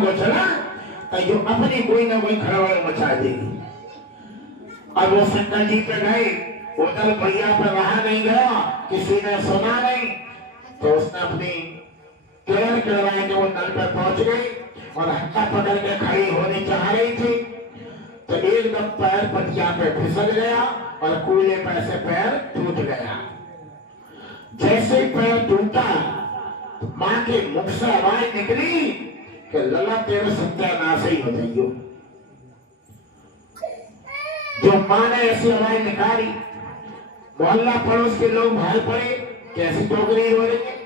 को चला तो जो अपनी कोई ना कोई खड़बड़ मचा देगी। अब वो शंकर जी पे गए, उधर भैया पर रहा नहीं गया, किसी ने सुना नहीं, तो उसने अपनी किरण किरवाई के वो नल पर पहुंच गई और हत्था पकड़ के खड़ी होने चाह रही थी, तो एकदम पैर पटिया पे फिसल गया और कूले पर से पैर टूट गया। जैसे पैर टूटा तो मां के मुख से आवाज निकली कि लला तेरे सत्यानाश ही हो जाइयो। जो मां ने ऐसी आवाज निकाली, मोहल्ला पड़ोस के लोग भाग पड़े, कैसी टोकरी हो रही है,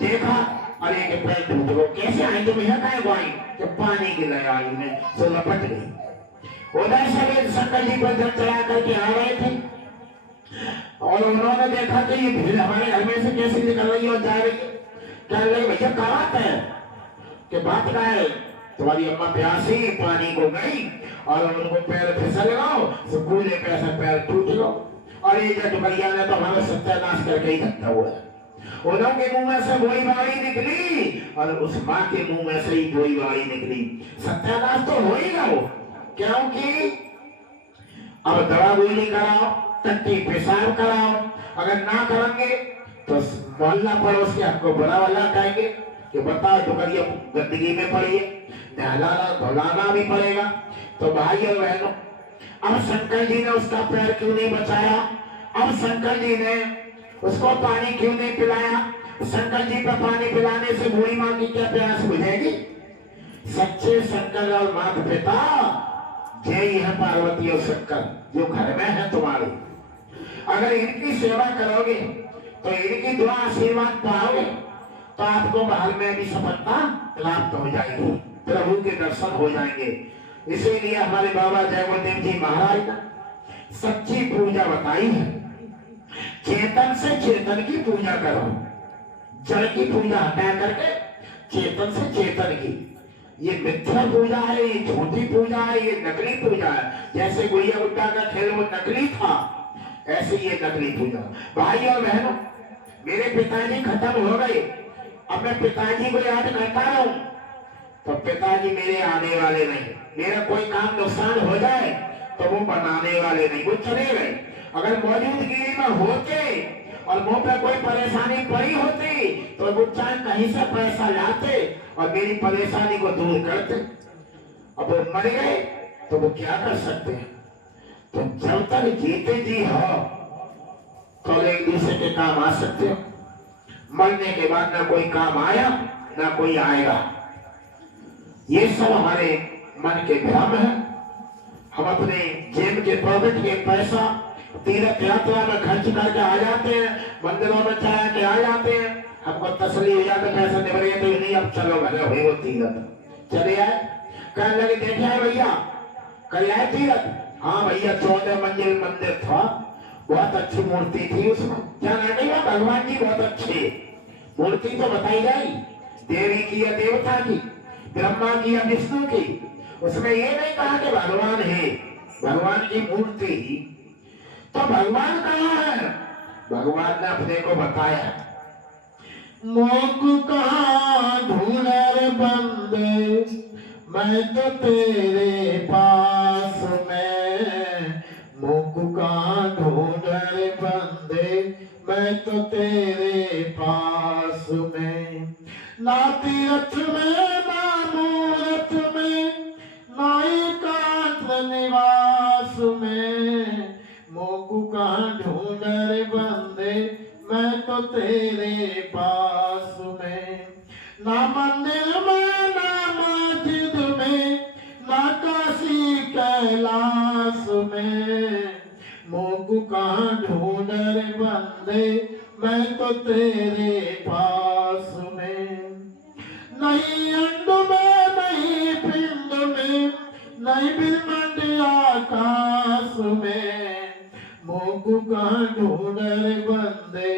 देखा, अरे के पैर टूट गए, कैसे आई तुम यहाँ काहे को आई? कि पानी की लय आई में सो लपट गई। उधर से शंकर जी पर जल चढ़ा करके आ रहे थे और उन्होंने देखा कि ये भीड़ हमारे घर में से कैसे निकल रही है और जा रही है। क्या लगे भैया क्या बात है? कि बात क्या है? तुम्हारी अम्मा प्यासी पानी को गई और उनको पैर फिसल गो, कूले पे ऐसा पैर टूट गो, और ये जो भैया ने तो हमारा सत्यानाश करके ही धक्का हुआ है। उनके मुंह में से गोली बारी निकली और उस माँ के मुंह में से ही गोली बारी निकली। सत्यानाश तो हो ही ना हो, क्योंकि अब दवा गोली कराओ, टट्टी पेशाब कराओ, अगर ना करेंगे तो मोहल्ला पड़ोस के आपको बुरा वाला कहेंगे कि बताओ टुकड़िया गंदगी में पड़ी है, नहलाना धुलाना भी पड़ेगा। तो भाई और बहनों, अब शंकर जी ने उसका पैर क्यों नहीं बचाया? अब शंकर जी ने उसको पानी क्यों नहीं पिलाया? शंकर जी पर पानी पिलाने से बूढ़ी मां की क्या प्यास बुझेगी? सच्चे शंकर और माता पिता जय यह पार्वती और शंकर जो घर में है तुम्हारे, अगर इनकी सेवा करोगे तो इनकी दुआ आशीर्वाद पाओगे तो आपको बाहर में भी सफलता प्राप्त हो जाएगी, प्रभु के दर्शन हो जाएंगे। इसीलिए हमारे बाबा जयवरदेव जी महाराज ने सच्ची पूजा बताई है। चेतन से चेतन की पूजा करो, जड़ की पूजा हटा करके चेतन से चेतन की। ये मिथ्या पूजा है, ये झूठी पूजा है, ये नकली पूजा है। जैसे गुड़िया गुड्डा का खेल वो नकली था, ऐसे ये नकली पूजा। भाई और बहनों, मेरे पिताजी खत्म हो गए, अब मैं पिताजी को याद करता रहूं तो पिताजी मेरे आने वाले नहीं। मेरा कोई काम नुकसान हो जाए तो वो बनाने वाले नहीं, वो चले गए। अगर मौजूदगी में होते और मुंह पे कोई परेशानी पड़ी होती तो वो चाहे कहीं से पैसा लाते और मेरी परेशानी को दूर करते। अब वो मर गए तो वो क्या कर सकते हैं? तो जब तक जीते जी हो तो एक दूसरे के काम आ सकते हो, मरने के बाद ना कोई काम आया ना कोई आएगा। ये सब हमारे मन के भ्रम है। हम अपने जेब के पॉकेट के पैसा तीर्थ यात्रा में खर्च करके आ जाते हैं, मंदिरों में चढ़ा के आ जाते हैं, हमको तसली हो जाता पैसा निभर गया तो नहीं, अब चलो घर हुई वो तीर्थ चले आए। कहने लगे देखे है भैया कल आए तीर्थ? हाँ भैया 14 मंजिल मंदिर था, बहुत अच्छी मूर्ति थी उसमें। क्या नहीं हुआ? भगवान की बहुत अच्छी मूर्ति तो बताई गई, देवी की या देवता की, ब्रह्मा की या विष्णु की। उसमें ये नहीं कहा कि भगवान है, भगवान की मूर्ति ही। तो भगवान कहाँ है? भगवान ने अपने को बताया, मोकू कहाँ ढूंढे बंदे, मैं तो तेरे पास में। मोकू कहाँ ढूंढे बंदे, मैं तो तेरे पास में। ना तीरथ में ना मूरत में, ना एकांत निवास में। मोकू कहाँ ढूंढे बंदे, मैं तो तेरे पास में। ना मंदिर में ना मस्जिद में, ना काशी कैलाश में। मोकू कहाँ ढूंढे बंदे, मैं तो तेरे पास में। नहीं अंड में नहीं पिंड में, नहीं ब्रह्मांड आकाश में। मोकू कहाँ ढूंढे बंदे,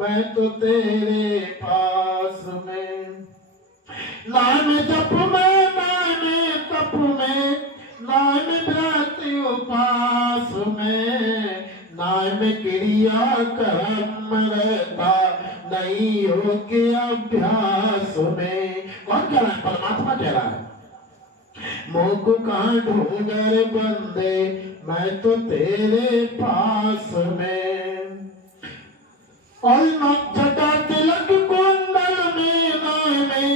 मैं तो तेरे पास में। नाम जप में नाम तप में, नाम व्रत उपास में। नाम क्रिया कर्म रहता नहीं योग्य अभ्यास में। कौन कह रहा है? परमात्मा कह रहा है। मोह को कहाँ ढूंढ रे बंदे, मैं तो तेरे पास में। और नक्षता तिलक कुंडल में मैंने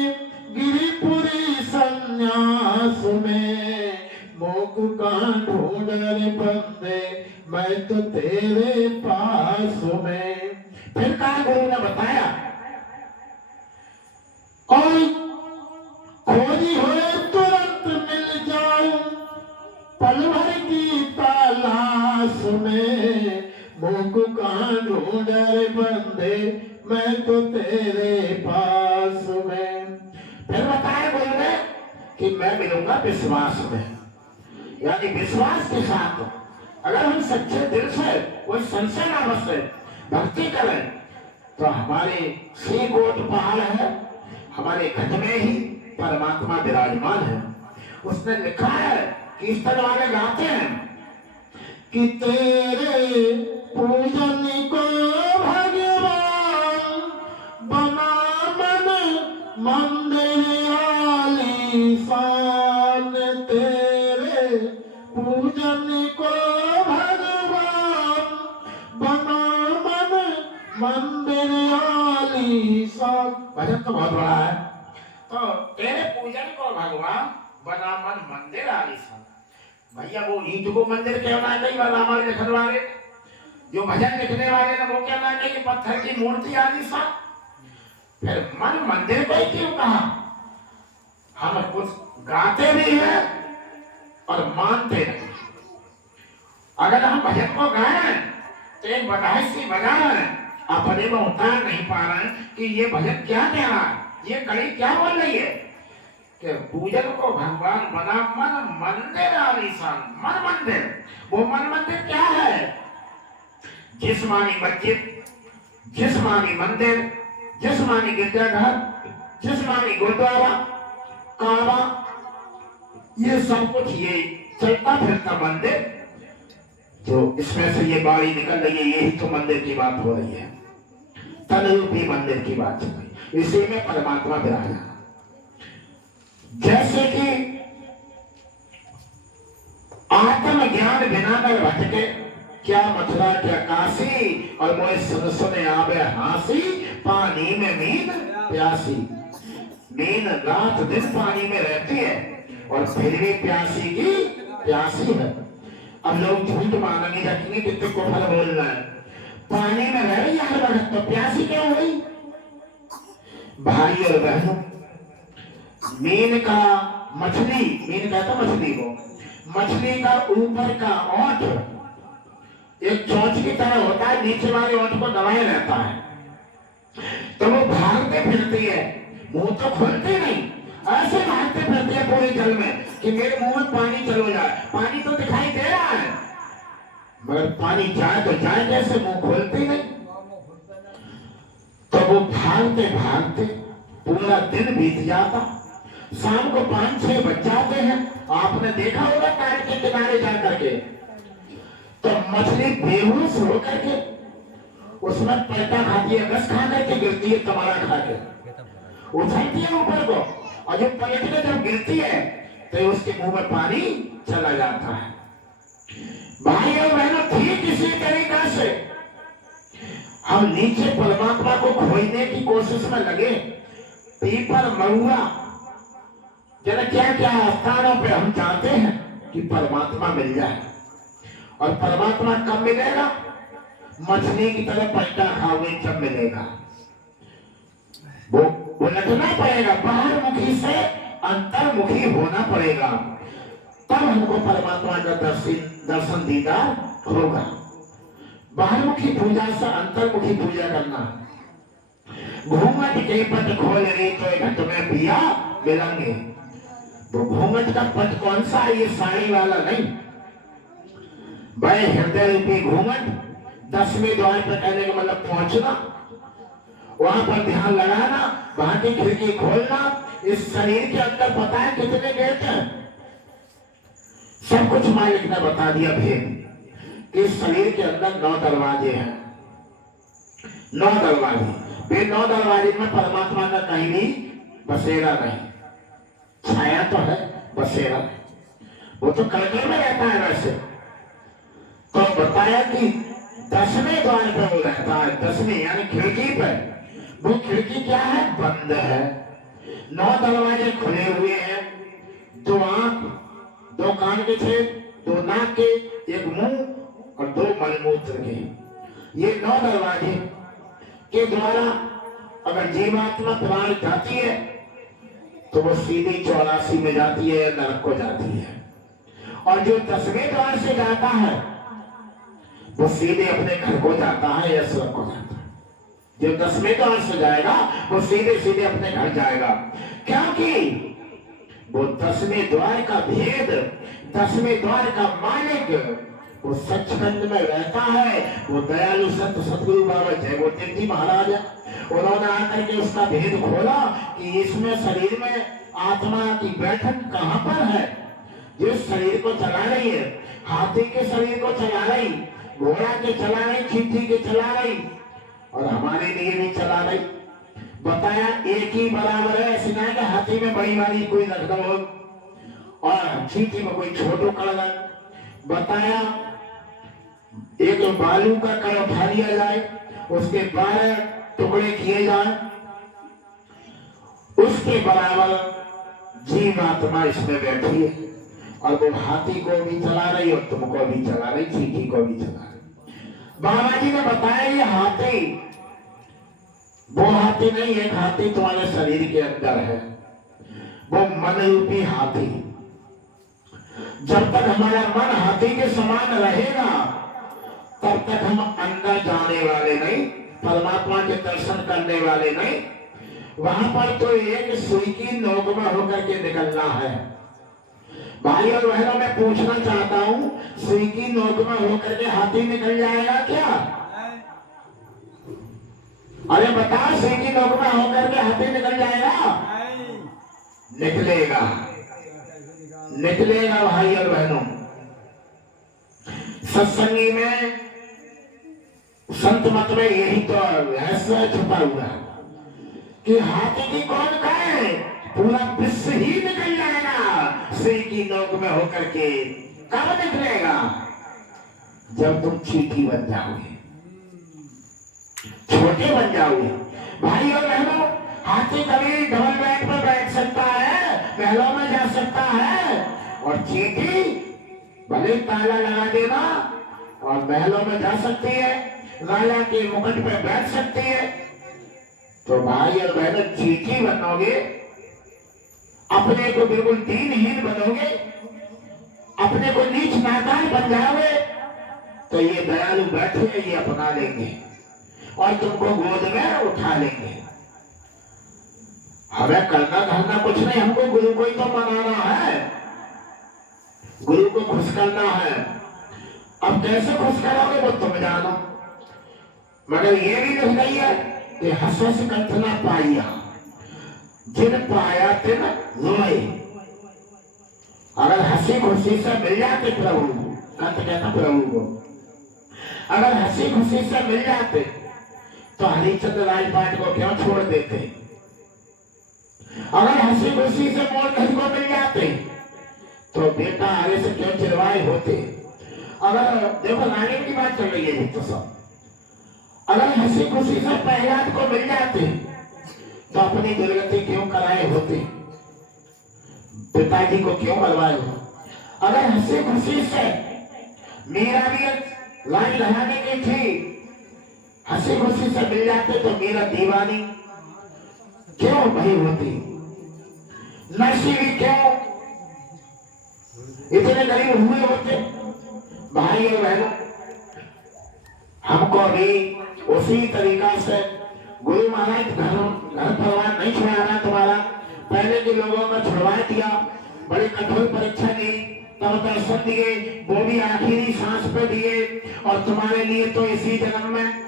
गिरिपुरी संन्यास में। मोह को कहाँ ढूंढ रे बंदे, मैं तो तेरे पास में। फिर कहा गुरु ने बताया, और खोजी हुए तुरंत मिल जाऊं पल भर की तलाश में। मुझ को कहाँ ढूंढ रे बंदे, मैं तो तेरे पास में। फिर बताया गुरु ने कि मैं मिलूंगा विश्वास में, यानी विश्वास के साथ अगर हम सच्चे दिल से कोई संशय ना बसे भक्ति करें तो हमारे श्री गोट पहाड़ है, हमारे घर में ही परमात्मा विराजमान है। उसने लिखा है, कीर्तन वाले गाते हैं कि तेरे पूजन को भगवान बना मन मंदिर आलीशान। तेरे पूजन को भगवान बना मन मंदिर आलीशान। भजन तो बहुत बड़ा है। तो तेरे पूजन को भगवान बना मन मंदिर आलीशान। भैया वो ईंट को मंदिर कहना नहीं, रामायण लिखने वाले जो भजन लिखने वाले ने वो कहना नहीं कि पत्थर की मूर्ति आलीशान। फिर मन मंदिर को ही क्यों कहा? हम कुछ गाते भी हैं और मानते नहीं। अगर हम भजन को गाएं तो एक बदहसी बजा रहे हैं, अपने में उतार नहीं पा रहे हैं कि ये भजन क्या कह रहा है, ये कड़ी क्या बोल रही है कि पूजन को भगवान बना मन मंदिर आलीशान। मन मंदिर, वो मन मंदिर क्या है? जिस्मानी मस्जिद, जिस्मानी मंदिर, जिस्मानी गिरजाघर, जिस्मानी गुरुद्वारा, काबा, ये सब कुछ ये चलता फिरता मंदिर जो इसमें से ये बाड़ी निकल रही है, यही तो मंदिर की बात हो रही है। तन रूपी मंदिर की बात चल रही, इसी में परमात्मा विराजमान। जैसे कि आत्म ज्ञान बिना नर भटके, क्या मथुरा क्या काशी, और मोए सुन सुने आवे हासी, पानी में मीन प्यासी। मीन रात दिन पानी में रहती है और फिर भी प्यासी की प्यासी है। अब लोग झूठ मानेंगे, रखेंगे कितने को फल बोलना है। पानी में रह रही है भगत तो प्यासी क्यों हुई? भाई और बहनों, मीन का मछली, मीन कहता मछली को, मछली का ऊपर का ओंठ एक चोंच की तरह होता है, नीचे वाले ओंठ को दबाए रहता है, तो वो भागते फिरती है, मुंह तो खोलती नहीं, ऐसे भागते फिरती है पूरे जल में कि मेरे मुंह में पानी चलो जाए। पानी तो दिखाई दे रहा है मगर पानी जाए तो जाए कैसे, मुंह खोलती नहीं। तो वो भागते भागते पूरा दिन बीत जाता, शाम को 5-6 बज जाते हैं। आपने देखा होगा तार के किनारे जा करके, तो मछली बेहोश होकर के उसमें पैटा खाती है, रस खा करके गिरती है, तमारा खा के उछलती है ऊपर को, और जब पलट के जब गिरती है तो उसके मुंह में पानी चला जाता है। भाई और बहनों, ठीक इसी तरीका से हम नीचे परमात्मा को खोजने की कोशिश में लगे। पीपल महुआ जरा क्या क्या स्थानों पे हम चाहते हैं कि परमात्मा मिल जाए, और परमात्मा कब मिलेगा? मछली की तरह पट्टा खाओगे जब मिलेगा। वो उलटना पड़ेगा, बाहर मुखी से अंतर्मुखी होना पड़ेगा, तब हमको परमात्मा का दर्शन दीदार होगा। बाहरमुखी पूजा से अंतर्मुखी पूजा करना। घूंघट के पट खोल रही तो घट में पिया मिलेंगे। तो घूंघट का पट कौन सा है? ये साड़ी वाला नहीं, भाई हृदय रूपी घूंघट। 10वें द्वार पर कहने का मतलब पहुंचना, वहां पर ध्यान लगाना, वहां की खिड़की खोलना। इस शरीर के अंदर पता है कितने गेट हैं? सब कुछ मालिक ने बता दिया भेद। इस शरीर के अंदर 9 दरवाजे हैं, 9 दरवाजे। वे 9 दरवाजे में परमात्मा का कहीं भी बसेरा नहीं। छाया तो है, बसेरा है, वो तो कड़के में रहता है वैसे। तो बताया कि 10वें द्वार पर वो रहता है, 10वें यानी खिड़की पर। वो खिड़की क्या है? बंद है। 9 दरवाजे खुले हुए हैं, 2 आंख, 2 कान के छेद, 2 नाक के, 1 मुंह और 2 मलमूत्र के। ये 9 दरवाजे के द्वारा अगर जीवात्मा प्राण जाती है तो वो सीधी 84 में जाती है, नरक को जाती है। और जो 10वें द्वार से जाता है वो सीधे अपने घर को जाता है या स्वर्ग को जाता है। जो 10वें द्वार से जाएगा वो सीधे सीधे अपने घर जाएगा, क्योंकि वो 10वें द्वार का भेद, 10वें द्वार का मालिक वो सचखंड में रहता है। वो दयालु संत सतगुरु बाबा जय गोतेन जी महाराज, उन्होंने आकर के उसका भेद खोला कि इसमें शरीर में आत्मा की बैठक कहाँ पर है। जिस शरीर को चला रही है, हाथी के शरीर को चला रही, घोड़ा के चला रही, चींटी के चला रही और हमारे लिए भी चला रही। बताया एक ही बराबर है, ऐसी ना कि हाथी में बड़ी वाली कोई लखनऊ हो और चींटी में कोई छोटो कड़। बताया एक बालू का कण उठा लिया जाए, उसके 12 टुकड़े किए जाए, उसके बराबर जीवात्मा इसमें बैठी है और वो हाथी को भी चला रही और तुमको भी चला रही, चींटी को भी चला रही। बाबा जी ने बताया ये हाथी वो हाथी नहीं, एक हाथी तुम्हारे शरीर के अंदर है, वो मन रूपी हाथी। जब तक हमारा मन हाथी के समान रहेगा तब तक हम अंदर जाने वाले नहीं, परमात्मा के दर्शन करने वाले नहीं। वहां पर तो एक सुई की नोक में होकर के निकलना है। भाई और बहनों, मैं पूछना चाहता हूँ, सुई की नोक में होकर के हाथी निकल जाएगा क्या? अरे बता, सुई की नोक में होकर के हाथी निकल जाएगा? निकलेगा, निकलेगा भाई और बहनों। सत्संगी में, संत मत में यही तो रहस्य छुपा हुआ है कि हाथी की कौन कहे, पूरा विश्व ही निकल जाएगा सुई की नोक में होकर के। कब निकलेगा? जब तुम चींटी बन जाओगे, छोटे बन जाओगे। भाई और बहनों, हाथी कभी डबल बेड पर बैठ सकता है, महलों में जा सकता है, और चींटी भले ताला लगा देना और महलों में जा सकती है, राजा के मुकुट पे बैठ सकती है। तो भाई और बहनों, चींटी बनोगे, अपने को बिल्कुल दीनहीन बनोगे, अपने को नीच नादान बन जाओगे, तो ये दयालु बैठे ये अपना लेंगे और तुमको गोद में उठा लेंगे। हमें करना धरना कुछ नहीं, हमको गुरु को ही तो मनाना है, गुरु को खुश करना है। अब कैसे खुश करोगे वो तुम जानो, मगर ये भी लिख गई है कि हंस हंस कंठ ना पाइया, जिन पाया तिन रोए। अगर हंसी खुशी से मिल जाते प्रभु, कंठ कहता प्रभु को, अगर हंसी खुशी से मिल जाते तो हरिचंद्र राजपाट को क्यों छोड़ देते? अगर हंसी खुशी से मोर को मिल जाते तो बेटा हरे से क्यों चिरवाए होते? अगर देखो रानी की बात चल रही है तो सब, अगर हंसी खुशी से प्रहलाद को मिल जाते तो अपनी दुर्गति क्यों कराए होते? पिताजी को क्यों करवाए हो? अगर हंसी खुशी से मीरा भी लाइन लगाने की थी, हंसी खुशी से मिल जाते तो मीरा दीवानी क्यों नहीं होती? नशे भी क्यों इतने गरीब हुए होते? भाई और बहनों, हमको भी उसी तरीका से गुरु महाराज घर परिवार नहीं छुड़ाना तुम्हारा। पहले के लोगों का छुड़वा दिया, बड़ी कठोर परीक्षा दी, तब दर्शन दिए, वो भी आखिरी सांस पे दिए, और तुम्हारे लिए तो इसी जन्म में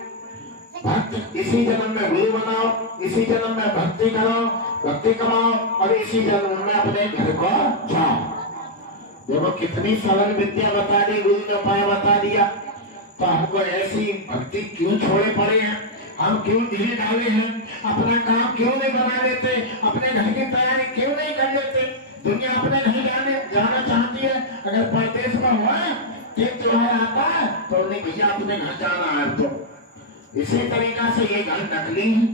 भक्त, इसी जन्म में गुरु बनाओ, इसी जन्म में भक्ति करो, भक्ति कमाओ, और इसी जन्म में अपने घर को जाओ। देखो कितनी सरल विद्या बता दी गुरु ने, उपाय बता दिया। तो हमको ऐसी भक्ति क्यों छोड़े पड़े हैं? हम क्यों ढील डाले हैं? अपना काम क्यों नहीं बना लेते? अपने घर की तैयारी क्यों नहीं कर लेते? दुनिया अपने नहीं जाना चाहती है। अगर परदेश में हुआ तीज त्योहार आता है तो उन्हें भैया अपने घर जाना है। तो इसी तरीका से ये घर नकली है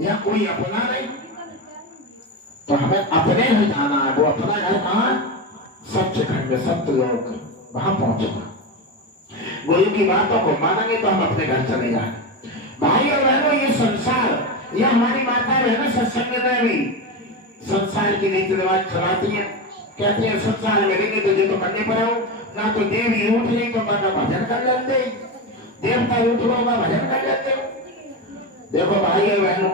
या कोई अपना नहीं। तो हमें अपने घर जाना है। वो अपना घर कहाँ? सच्चखंड सत्यलोक, वहां पहुंचना। गुरु की बातों को मानेंगे तो हम अपने घर चले जाए। भाई और बहनों, ये संसार, ये हमारी माता बहनों सत्संग में भी संसार की रीति रिवाज चलाती है। कहती है संसार में रहेंगे तो जो तो करने पर हो ना। तो देवी उठ रही तो माता भजन कर लेते, देवता उठ रहा होगा भजन कर लेते हो। देखो भाई और बहनों,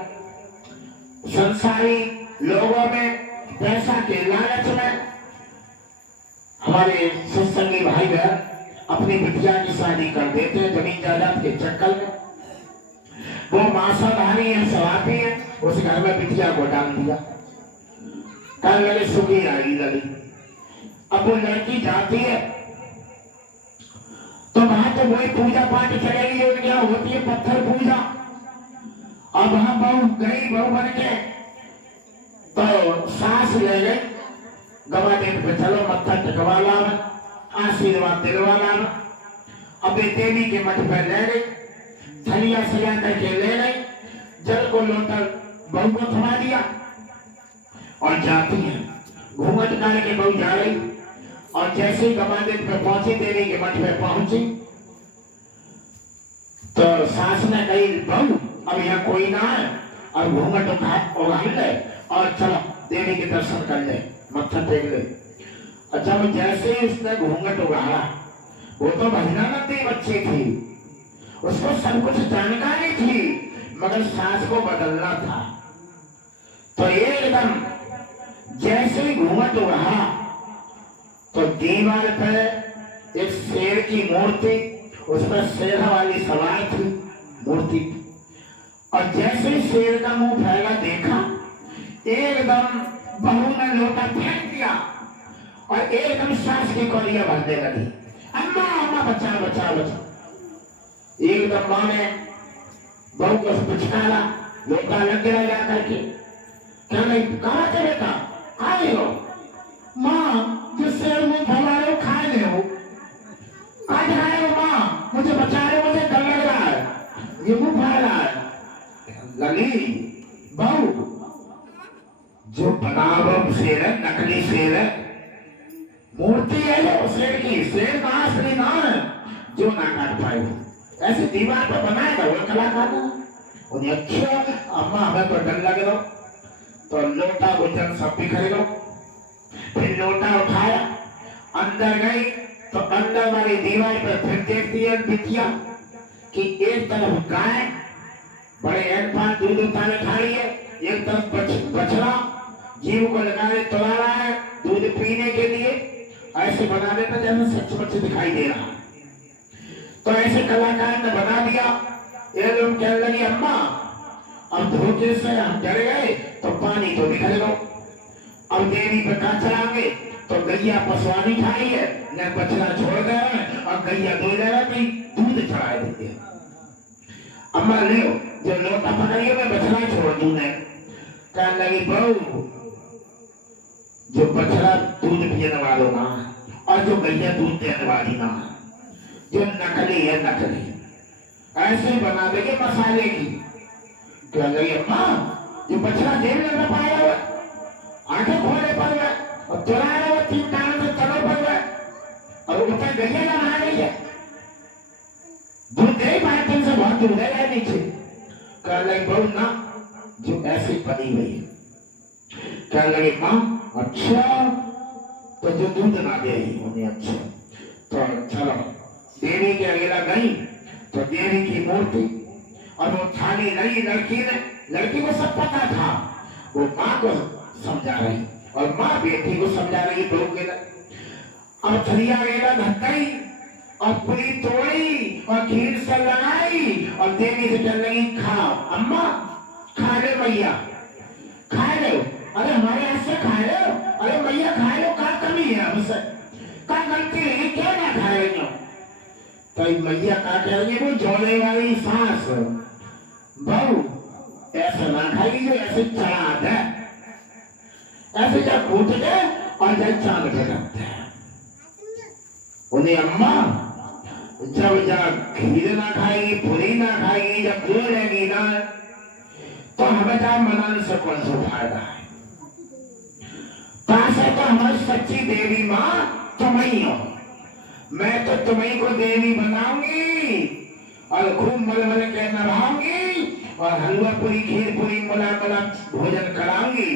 संसारी लोगों में पैसा के लालच में हमारे सत्संगी भाई बहन अपनी बिटिया की शादी कर देते हैं जमीन जायदाद के चक्कर में। वो मांसाधारी है, सवाती है, उस घर में बिटिया को डाल दिया। कल लगे सुखी आएगी लगी। अब वो लड़की जाती है तो वहां तो वही पूजा पाठ चलेगी जो क्या होती है, पत्थर पूजा। अब वहां बहू गई, बहू बन के तो सास ले गई गवा देख पे, चलो मत्था टिकवा लाना, आशीर्वाद दिलवा लाना। अब देवी के मठ पर ले गई, थलिया सजा करके ले गई, जल को लोटा बहू को थमा दिया और जाती है। घूंघट डाल के बहू जा रही और जैसे ही गवादेव पे पहुंची, देवी के मठ पे पहुंची तो सास ने कही बहू अब यहाँ कोई ना है और घूंघट उगाड़ ले और चलो देवी के दर्शन कर ले, मत्था टेक ले। अच्छा, वो जैसे ही उसने घूंघट उगाड़ा, वो तो भजनानंदी बच्ची थी, उसको सब कुछ जानकारी थी, मगर सास को बदलना था। तो एकदम जैसे ही घूंघट उड़ा तो दीवार पर एक शेर की मूर्ति, उस पर शेर वाली सवार थी मूर्ति। और जैसे ही शेर का मुंह फैला देखा, एकदम बहू ने लोटा फेंक दिया और एकदम सांस की कौलियां भरने लगी, अम्मा अम्मा बचाओ बचाओ बचाओ। एकदम मां ने बहू को पुचकारा, लोटा लग गया जा करके। क्या नहीं, कहा थे बेटा, खाए हो? माँ जो शेर मुंह फैला रहे हो खा ले हो, आज आए हो माँ, मुझे बचा रहे हो, मुझे डर लग रहा है, ये मुंह फैला है। लगी बहू जो बनावट शेर है, नकली शेर है, मूर्ति है जो शेर की, शेर का असली नाम है जो ना काट पाए। ऐसे दीवार पर बनाया था वो कलाकार ने। उन्हें अच्छा अम्मा हमें तो डर लग रहा, तो लोटा भोजन सब बिखर गया। फिर लोटा उठाया, अंदर गई तो अंदर वाली दीवार पर फिर देखती है बिटिया कि एक तरफ गाय बड़े एनपान दूध उतारे खा रही है, एक तरफ बछड़ा जीव को लगा के तुला रहा है दूध पीने के लिए। ऐसे बना देता जैसे सचमुच दिखाई दे रहा है। तो ऐसे कलाकार ने बना दिया। ये लोग कहने लगी अम्मा अब धोखे से हम डर गए तो पानी तो निकल गो। अब देवी पे कहा चलाएंगे तो गैया पसवानी खाई है, न बछड़ा छोड़ गए और गैया दो जगह पे दूध चढ़ाए देते हैं। अम्मा ले जो लोटा पकड़िए मैं बछड़ा छोड़ दूं। ने कहने लगी बहू जो बछड़ा दूध पीने वालों ना और जो गैया दूध देने वाली ना, जो नकली है नकली, ऐसे बना देंगे मसाले की। क्या लगी अम्मा जो बछड़ा जेब में न पाया हुआ, आंखें खोले पड़ गए और चुराया हुआ 3 टांग से चलो पड़ गए और ऊपर गैया लगा गई है, दूध दे पाए से बहुत दूर है नीचे। क्या लगी बहू ना जो ऐसे बनी हुई है। क्या लगी माँ अच्छा तो जो दूध ना दे उन्हें अच्छा। तो चलो देवी के अगेला गई तो देवी की मूर्ति और वो थाली लाई लड़की ने, लड़की को सब पता था, वो माँ को समझा रही और माँ बेटी को समझा रही बहू के। अब थलिया गेला धक्कई और पूरी तोड़ी और खीर से लगाई और देवी से चल लगी खाओ अम्मा, खा ले मैया, खा लो। अरे हमारे हाथ से खा लो, अरे मैया खा लो, क्या कमी है हमसे, क्या गलती है, क्यों ना खाएंगे? तो मैया क्या कह रही है, वो जोड़े वाली सांस बहू ऐसा ना खाएगी जो ऐसे चढ़ा दे, ऐसे जब फूट गए और जब चांद भटकते हैं उन्हें अम्मा जब जब खीर ना खाएगी पूरी ना खाएगी जब दूर रहेगी ना तो हमें जब मनाने से कौन सा फायदा है। तासे तो हमारी सच्ची देवी माँ तुम ही हो। मैं तो तुम्ही को देवी बनाऊंगी और खूब मल मल के नभाऊंगी और हलवा पूरी खीर पूरी मला मला भोजन कराऊंगी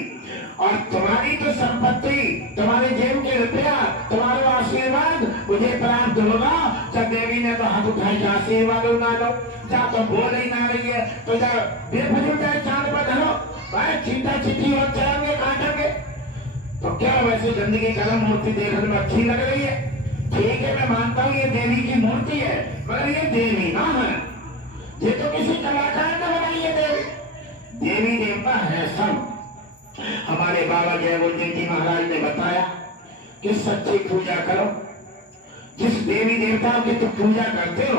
और तुम्हारी तो संपत्ति तुम्हारे जेब के रुपया तुम्हारा आशीर्वाद मुझे प्राप्त होगा। जब देवी ने तो हाथ उठाई आशीर्वाद ना लो जा तो बोल ही ना रही है तो जा बेफजूल जाए चांद पर धरो भाई चिंता चिट्ठी और चलेंगे काटेंगे तो क्या वैसे गंदगी कलम मूर्ति देखने में अच्छी लग रही है। ठीक है मैं मानता हूँ ये देवी की मूर्ति है मगर ये देवी ना है ये तो किसी कलाकार ने बनाई है। देवी देवी देवता है सब। हमारे बाबा जय गुरुदेव जी महाराज ने बताया कि सच्ची पूजा करो। जिस देवी देवताओं की तुम पूजा करते हो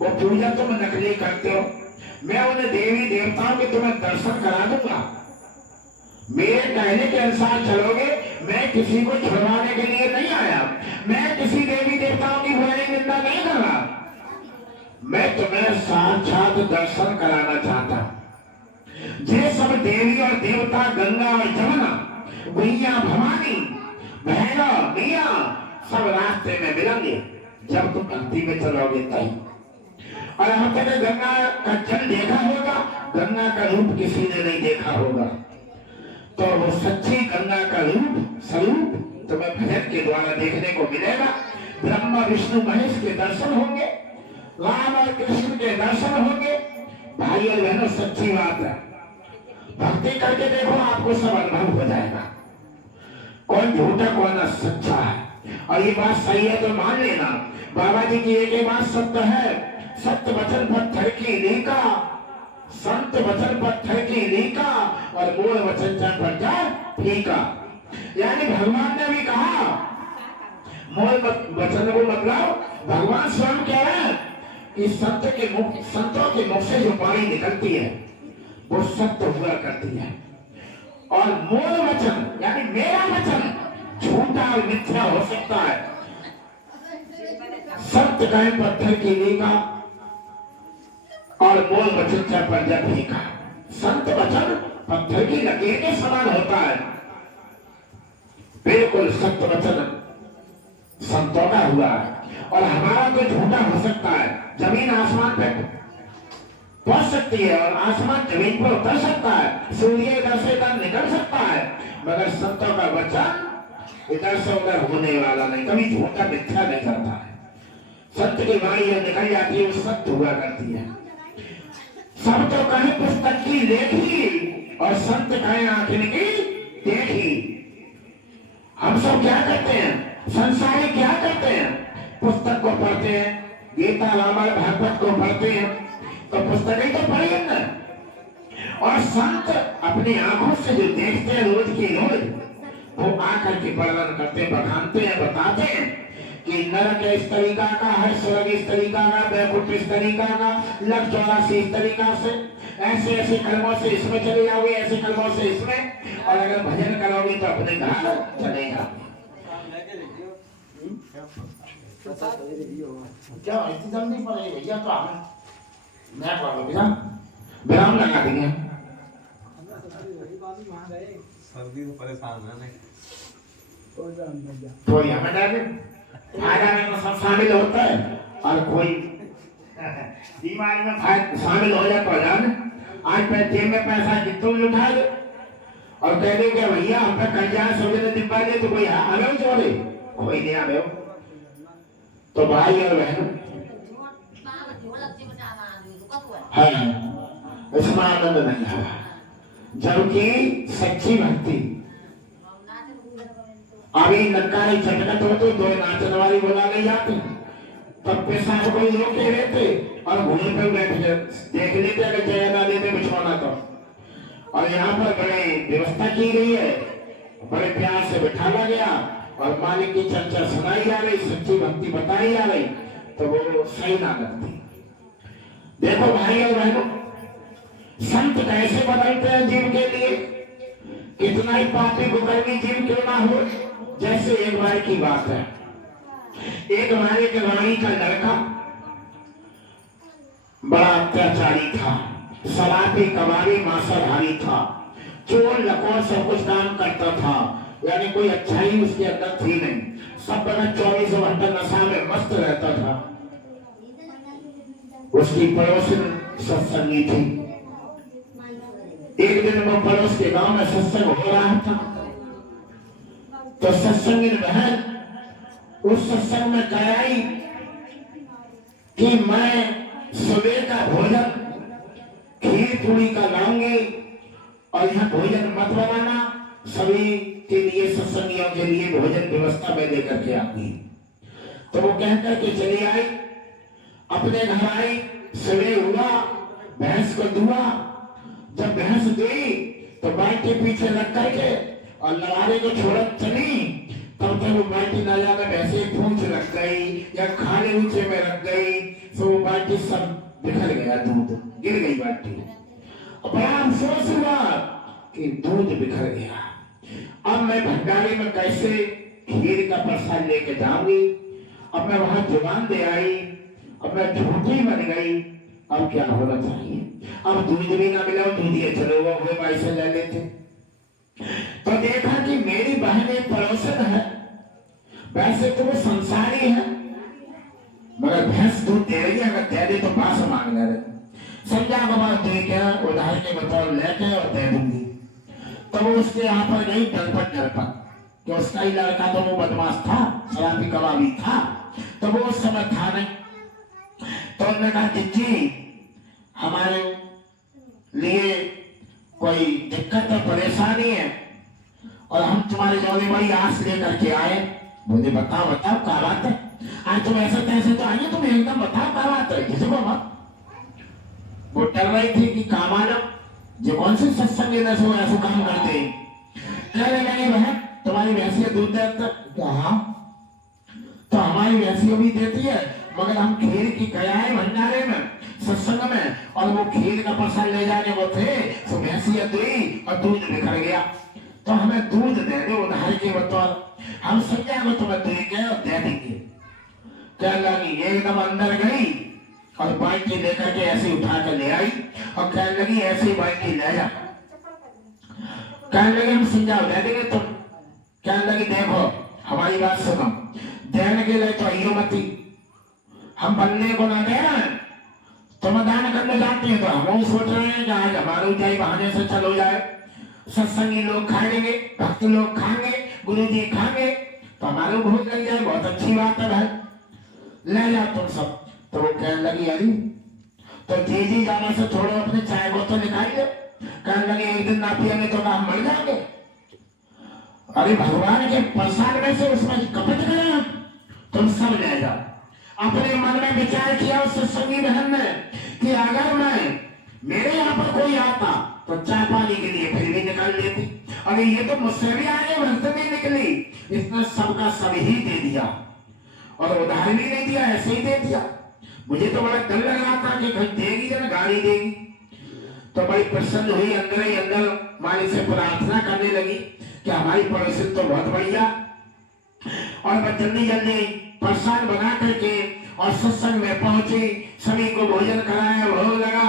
वो पूजा तुम नकली करते हो। मैं उन देवी देवताओं के तुम्हें दर्शन करा दूंगा। मेरे कहने के अनुसार चलोगे। मैं किसी को छुड़वाने के लिए नहीं आया। मैं किसी देवी देवताओं की बुराई निंदा नहीं कर रहा। मैं तुम्हें साक्षात दर्शन कराना चाहता। ये सब देवी और देवता गंगा और जमुना भैया भवानी भैरव मिया सब रास्ते में मिलेंगे जब तुम भक्ति में चलोगे तभी। और हमने गंगा का जल देखा होगा गंगा का रूप किसी ने नहीं देखा होगा तो वो सच्ची गंगा का रूप स्वरूप तुम्हें भजन के द्वारा देखने को मिलेगा। ब्रह्मा विष्णु महेश के दर्शन होंगे राम और कृष्ण के दर्शन होंगे। भाई और बहनों सच्ची बात है भक्ति करके देखो आपको सब अनुभव हो जाएगा कौन झूठा कौन सच्चा है। और ये बात सही है तो मान लेना। बाबा जी की एक बात सत्य है सत्य वचन पत्थर की लीका संत वचन पत्थर की लीका और मूल वचन पर जा फीका। यानी भगवान ने भी कहा मूल वचन को मतलब भगवान स्वयं कह रहे हैं कि संतों के मुख से जो वाणी निकलती है वो सत्य हुआ करती है। और मूल वचन यानी मेरा वचन झूठा और मिथ्या हो सकता है। सत्य का पत्थर की लीका और मूल वचन पर जब फीका। संत वचन पत्थर की लकीर के समान होता है। बिल्कुल सत्य वचन संतों का हुआ है और हमारा तो झूठा हो सकता है। जमीन आसमान पे पहुंच सकती है और आसमान जमीन पर उतर सकता है। सूर्य इधर से इधर निकल सकता है मगर संतों का वचन इधर से उधर होने वाला नहीं कभी झूठा मिथ्या नहीं करता है। सत्य की वाणी निकल जाती है वो सत्य हुआ करती है। सब तो कहीं पुस्तक की लेखी और संत कहें आखिर की देखी। हम सब क्या करते हैं संसारी क्या करते हैं पुस्तक को पढ़ते हैं गीता रामायण भागवत को पढ़ते हैं तो पुस्तक ही तो पढ़ी ना। और संत अपनी आंखों से जो देखते हैं रोज की रोज वो आकर के वर्णन करते बखानते हैं बताते हैं कि नरक इस तरीका का है स्वर्ग इस तरीका का वैकुंठ इस तरीका का लग 84 इस तरीका से ऐसे ऐसे कर्मों से इसमें चले जाओगे ऐसे कर्मों से इसमें और अगर भजन करोगे तो अपने घर चले जाओगे। क्या इतनी जल्दी पड़ेगी भैया तो हम मैं पढ़ लो विराम लगा देंगे। सर्दी से परेशान है तो हमें डर फायदा में तो सब शामिल होता है और कोई बीमारी में शामिल हो जाता है जान। आज पे जेब में पैसा कितों उठा दो और कह दो क्या भैया हम पे कर्जा सोचे ने डिब्बा दे तो कोई आवे छोड़े कोई नहीं आवे। तो भाई और बहन है इसमें आनंद नहीं है जबकि सच्ची भक्ति अभी नक्कारी झटकत हो तो दो नाचन वाली बुला ले जाते तब पेशाब कोई रोके रहते और भूमि पर बैठे देख लेते अगर जया ना देते बिछवाना तो। और यहाँ पर बड़े व्यवस्था की गई है बड़े प्यार से बिठाया गया और मालिक की चर्चा सुनाई जा रही सच्ची भक्ति बताई जा रही तो वो सही ना लगती। देखो भाई और बहनों संत कैसे बदलते हैं जीव के लिए कितना ही पापी कुकर्मी जीव क्यों ना हो। जैसे एक बार की बात है, एक हमारे जवानी का लड़का बड़ा अत्याचारी था, शराबी कबाड़ी मांसाहारी था, चोर लकोर सब कुछ काम करता था, यानी कोई अच्छाई उसके अंदर थी नहीं। सब बना 24 घंटा नशा में मस्त रहता था। उसकी पड़ोसन सत्संगी थी। एक दिन वो पड़ोस के गांव में सत्संग हो रहा था, तो सत्संगी बहन उस सत्संग में कह आई कि मैं सुबह का भोजन खीर पूरी का लाऊंगी और यहाँ भोजन मत बनाना, सभी के लिए सत्संगियों के लिए भोजन व्यवस्था में लेकर के आऊंगी। तो वो कहकर के चली आई, अपने घर आई, सुबह हुआ, भैंस को दुआ, जब भैंस दुई तो बाइक के पीछे लग करके और लड़ाने को छोड़त चली, तब तक वो बाल्टी न जाने वैसे पूंछ लग गई या खाने ऊंचे में रख गई, तो वो बाल्टी सब बिखर गया, दूध गिर गई बाल्टी। बड़ा अफसोस हुआ कि दूध बिखर गया। अब मैं भंडारे में कैसे खीर का प्रसाद लेके जाऊंगी। अब मैं वहां जुबान दे आई, अब मैं झूठी बन गई। अब क्या होना चाहिए, अब दूध भी ना मिला, दूधिया चलो वो पैसे ले लेते। तो देखा कि मेरी बहन एक पड़ोसन है, वैसे तो वो संसारी है, मगर भैंस दूध दे रही है, अगर दे दे तो पास मांग ले रहे। समझा बाबा दे के उधार के बतौर लेके और दे दूंगी। तो वो उसके यहाँ पर गई डरपट कि उसका ही लड़का तो वो बदमाश था, शराबी कबाबी था, तो वो उस समय था नहीं। तो उन्होंने कहा जी हमारे लिए कोई दिक्कत है, परेशानी है, और हम तुम्हारे जोड़े बड़ी आस लेकर के आए। बोले बताओ बताओ क्या बात है, आज तुम ऐसे तैसे तो आइए, तुम एकदम बताओ क्या बात है, किसी को मत। वो डर रही थी कि कामाना जो कौन से सत्संग ऐसे काम करते हैं। कहने लगे बहन तुम्हारी भैंसिया दूध देती है? हाँ, तो हमारी भैंसिया भी देती है, मगर हम खीर की गए भंडारे में सत्संग में, और वो खीर का प्रसाद ले जाने वो थे, तो भैंसिया दुई और दूध बिखर गया, तो हमें दूध दे दो उधार के बतौर, हम समझा को तुम्हें दे के और दे देंगे। क्या लगी एकदम अंदर गई और बाल्टी लेकर के ऐसे उठा कर ले आई और कहने लगी ऐसे ही बाल्टी ले जा। कहने लगे हम समझाओ दे देंगे तुम। कहने लगी देखो हमारी बात सुनो, देने के लिए तो आइयो मती, हम बनने को ना दे रहे हैं, तुम दान करने जाती है, तो हम सोच रहे हैं कि आज हमारे ऊंचाई बहाने से चलो जाए, सत्संगी लोग खाएंगे, भक्त लोग खाएंगे, गुरु जी खाएंगे, तो हमारे भूख लग जाए, बहुत अच्छी बात है भाई, ले जाओ तुम सब। तो वो कहने लगी अरे तो जी जाने से छोड़ो, अपने चाय को तो निकालिए। कहने लगे एक दिन ना पिएंगे तो हम मर जाएंगे। अरे भगवान के प्रसाद में से उसमें कपट करें, तुम सब ले जाओ। अपने मन में विचार किया उस सत्संगी बहन ने कि अगर मैं मेरे यहाँ पर कोई आता तो चाय पानी के लिए फिर भी निकाल देती, अरे ये तो मुझसे भी आगे भक्त नहीं निकली, इसने सबका सब ही दे दिया और उधार भी नहीं दिया, ऐसे ही दे दिया। मुझे तो बड़ा डर लग रहा था कि घर देगी या गाली देगी। तो बड़ी प्रसन्न हुई, अंदर ही अंदर माली से प्रार्थना करने लगी कि हमारी पड़ोसी तो बहुत बढ़िया, और मैं जल्दी जल्दी प्रसाद बना करके और सत्संग में पहुंची, सभी को भोजन कराया, भोग लगा,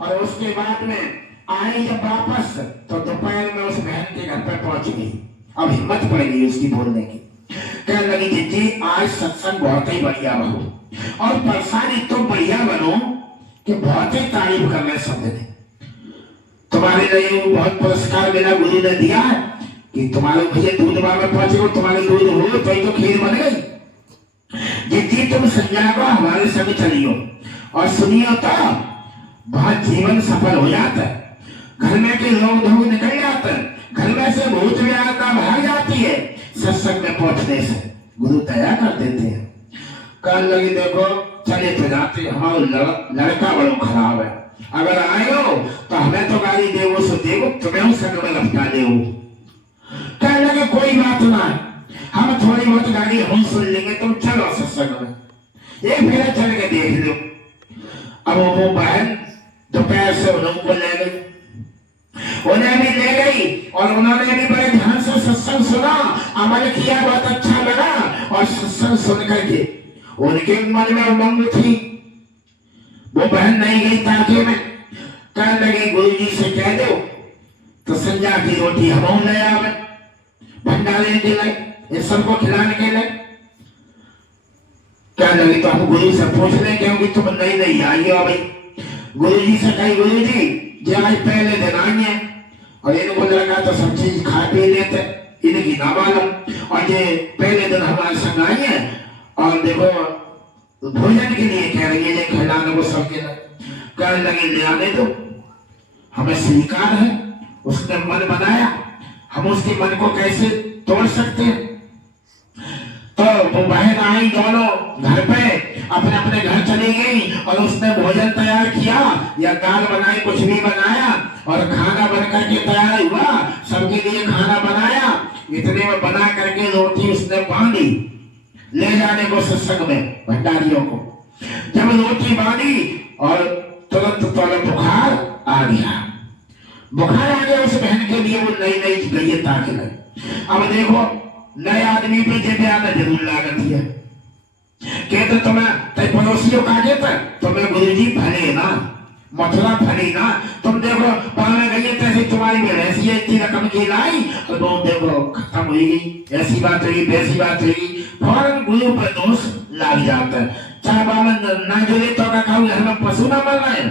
और उसके बाद में आई जब वापस तो दोपहर में उस बहन के घर पर पहुंच गई। अब हिम्मत पड़ गई उसकी बोलने की। कहने लगी जी आज सत्संग बहुत ही बढ़िया बनो और प्रसाद तो बढ़िया बनो कि बहुत ही तारीफ कर रहे सब ने, तुम्हारे लिए बहुत पुरस्कार मिला, गुरु ने दिया है कि तुम्हारे भैया दूध बार में पहुंचे हो, तुम्हारे दूध हो तो खीर बन गई। जी तुम संज्ञा को हमारे संग चलियो और सुनियो तो बहुत जीवन सफल हो जाता है, घर में के लोग धोग निकल जाते हैं, घर में से भूत व्याधता भाग जाती है, सत्संग में पहुंचने से गुरु दया कर देते हैं। कहने लगी देखो चले तो जाते, हमारा लड़का बड़ा खराब है, अगर आए हो तो हमें तो गाली देवो सो देवो, तुम्हें संग में लपटा देवो। कहने लगे कोई बात ना, हम थोड़ी बहुत गाली हम सुन लेंगे, तुम चलो सत्संग में, एक फेरा चल के देख लो। अब वो बहन दोपहर से उन लोगों को ले गई, उन्हें भी ले गई और उन्होंने भी बड़े ध्यान से सत्संग सुना, अमल किया, बहुत अच्छा लगा। और सत्संग सुन करके उनके मन में उमंग थी। वो बहन नहीं गई ताके में, कहने लगी गुरु जी से कह दो तो संजा की रोटी हम ले आवे भंडारे के लिए, इन सबको खिलाने के लिए। कहने लगी तो हम गुरु से पूछ लें क्योंकि तुम नहीं आई हो भाई। गुरु जी से कही गुरु जी जे आज पहले दिन आई है और इनको लगा तो सब चीज खा पी लेते, इनकी ना मालूम, और जे पहले दिन हमारे संग आई है और देखो भोजन के लिए कह रही है, खिलाने को सबके लिए। कहने लगे ले आने दो, हमें स्वीकार है, उसने मन बनाया, हम उसके मन को कैसे तोड़ सकते हैं। तो वो बहन आई, दोनों घर पे अपने अपने घर चली गई और उसने भोजन तैयार किया, या दाल बनाई, कुछ भी बनाया और खाना बनकर के तैयार हुआ, सबके लिए खाना बनाया। इतने में बना करके रोटी उसने बांधी ले जाने को सत्संग में भंडारियों को। जब रोटी बांधी और तुरंत बुखार आ गया, बुखार आ गया उस बहन के लिए। वो नई गई ताकि लगे। अब देखो नए आदमी पे जे ज्यादा जरूर लागत है, कहते तुम्हें पड़ोसियों का कहते तुम्हें गुरुजी भले ना, मथुरा भली ना। तुम देखो पाने गई तैसे तुम्हारी में ऐसी इतनी रकम की लाई और वो देखो खत्म हो गई, ऐसी बात हुई वैसी बात हुई, फौरन गुरु पर दोष लग जाता है। चाहे बाबा ना जुड़े तो का खाऊ घर में पशु ना मर रहे,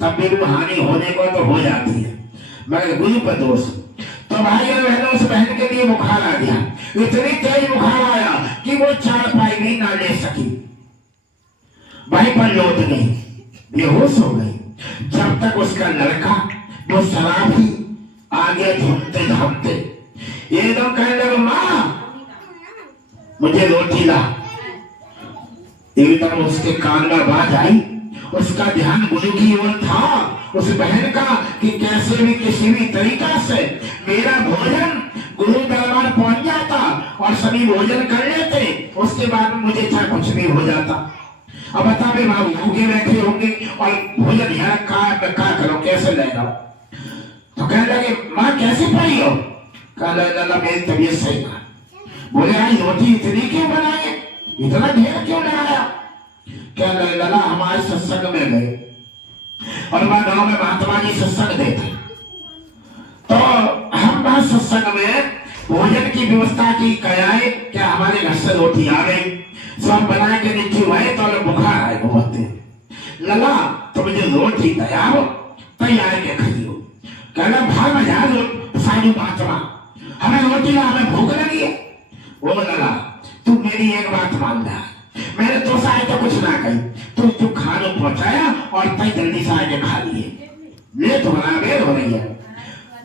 तब भी वो हानि होने को तो हो जाती है, मगर गुरु पर दोष। तो भाई और बहनों उस बहन के लिए बुखार आ गया, इतनी तेज बुखार आया कि वो चारपाई भी ना ले सकी, वहीं पर लौट गई, बेहोश हो गई। जब तक उसका लड़का वो शराब ही आगे झूमते झामते एकदम कहने लगा माँ मुझे रोटी ला। एकदम उसके कान में आवाज आई, उसका ध्यान गुरु की ओर था, उस बहन का, कि कैसे भी किसी भी तरीका से मेरा भोजन गुरु दरबार पहुंच जाता और सभी भोजन कर लेते, उसके बाद में मुझे चाहे कुछ भी हो जाता। अब बता भी वहां भूखे बैठे होंगे और भोजन यहाँ का करो, कैसे ले जाओ। तो कहने लगे माँ कैसे पड़ी हो? कहला मेरी तबीयत सही ना। बोले आज रोटी इतनी क्यों बनाई, इतना ढेर क्यों लगाया? कहने लगा हमारे सत्संग में गए और वह गांव में महात्मा जी सत्संग देते, तो हम वहां सत्संग में भोजन की व्यवस्था की कराए, क्या हमारे घर से रोटी आ गई, सब बना के नीचे हुए तो बुखार आए बहुत। लला तो मुझे रोटी तैयार के खाइयो। कहना भाग में जा साधु महात्मा, हमें रोटी ला, हमें भूख लगी है। वो लला तू मेरी एक बात मान ले, मैंने तो सारे तो कुछ ना कही, तू खाना पहुंचाया और तय जल्दी से आके खा लिए, ले तुम्हारा बेर हो रही है।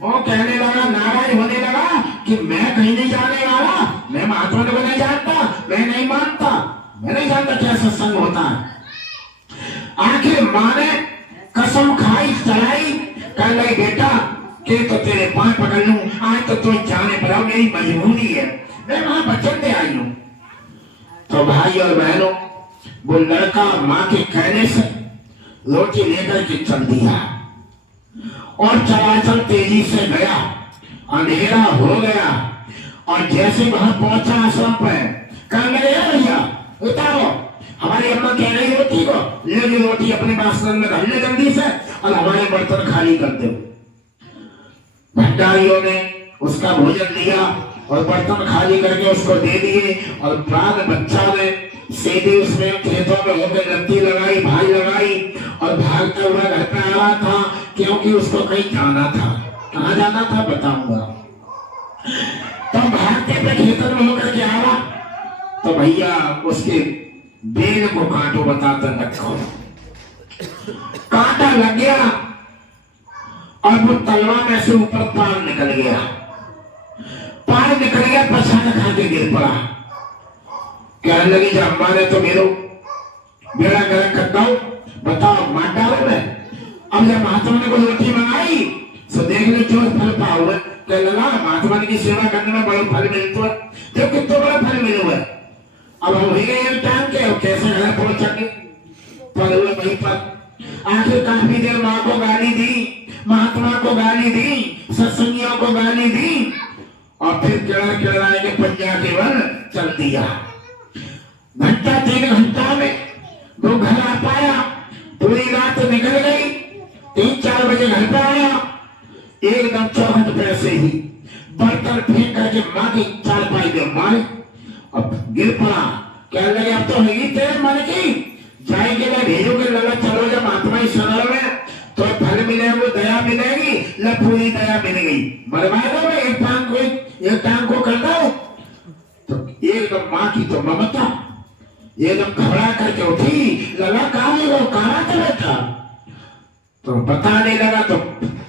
वो कहने लगा, नाराज होने लगा कि मैं कहीं नहीं जाने वाला, मैं महात्मा को नहीं जानता, मैं नहीं मानता, मैं नहीं जानता क्या सत्संग होता है। आखिर माँ ने कसम खाई चलाई, कह लगी बेटा के तो तेरे पांव पकड़ लूं, आज तो तुम जाने पर मेरी मजबूरी है, मैं वहां बचन दे आई हूं। तो भाई और बहनों वो लड़का माँ के कहने से रोटी लेकर के चल दिया और चलाचल तेजी से गया, अंधेरा हो गया और जैसे वहां पहुंचा आश्रम पे कहने लगे भैया उतारो, हमारी अम्मा कह रही रोटी को ले, रोटी अपने बासन में डाल ले जल्दी से और हमारे बर्तन खाली कर दो। भंडारियों ने उसका भोजन लिया और बर्तन खाली करके उसको दे दिए और बाद बच्चा ने सीधे उसमें खेतों में होकर लत्ती लगाई, भाई लगाई और भागता हुआ घर पे आ रहा था, क्योंकि उसको कहीं जाना था। कहाँ जाना था बताऊंगा। तो भागते पे खेतों में होकर के आ रहा, तो भैया उसके बेल को कांटो बताता रखो, कांटा लग गया और वो तलवार में से ऊपर पार निकल गया, पार निकल गया, पछाड़ खा के गिर पड़ा। कहने लगी जब अम्मा ने तो मेरो बेड़ा गर्क कर दो, बताओ मार डालो मैं। अब जब महात्मा ने को रोटी मंगाई तो देख ले जो फल पाओ, कह लगा महात्मा की सेवा करने में बड़ा फल मिलता है, जब कितना बड़ा फल मिला हुआ है। अब हम ही गए टाइम के अब कैसे घर पहुंचेंगे, पर हुए वहीं पर आखिर काफी देर माँ को गाली दी, महात्मा को गाली दी, सत्संगियों को गाली दी और फिर किड़ा के पंजा के बल चल दिया। घंटा 3 घंटा में वो घर आ पाया, पूरी रात निकल गई, 3-4 बजे घर पे आया, एकदम चौखट पे से ही बर्तन फेंक करके माँ की चारपाई में मारे, अब गिर पड़ा। कहने लगे अब तो है तेरे मन की, जाएंगे ना भेजोगे लगा, चलो जब आत्मा ही सरल में तो फल मिले, वो दया मिलेगी, पूरी दया मिल गई, मरवाए दो मैं एक टांग को कर दो। तो एकदम माँ की तो ममता, एकदम घबरा करके उठी, लगा कहाँ था बेटा, तो बताने लगा तो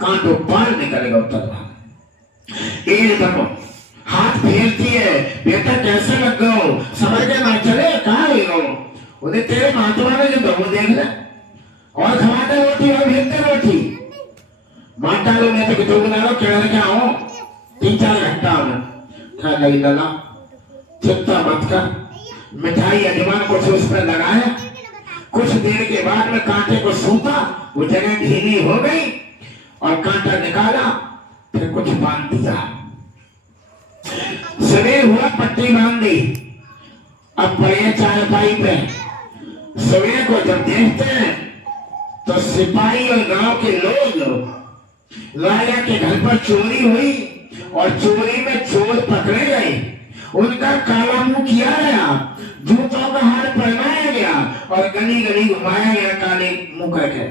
कांटो पार निकलेगा उतर। एकदम हाथ फेरती है, बेटा कैसे लग गो, समझ के ना चले कहाँ गए, उन्हें तेरे महात्मा ने जो दो देख ले और खवाते रोटी और भेजते रोटी, माता लो मैं तो कितो बना लो, क्या हो 3-4 घंटा में खा लगी। लला चिंता मत कर, मिठाई अजमान कुछ उस पर लगाया, कुछ देर के बाद में कांटे को सूता, वो जगह ढीली हो गई और कांटा निकाला, फिर कुछ बांध दिया। सवेर हुआ, पट्टी बांध दी, अब पड़े चारपाई पे। सवेर को जब देखते हैं तो सिपाही और गांव के लोग राजा के घर पर चोरी हुई और चोरी में चोर पकड़े गए, उनका काला मुंह किया गया, जूतों का हार पहनाया गया और गली गली घुमाया गया काले मुंह करके।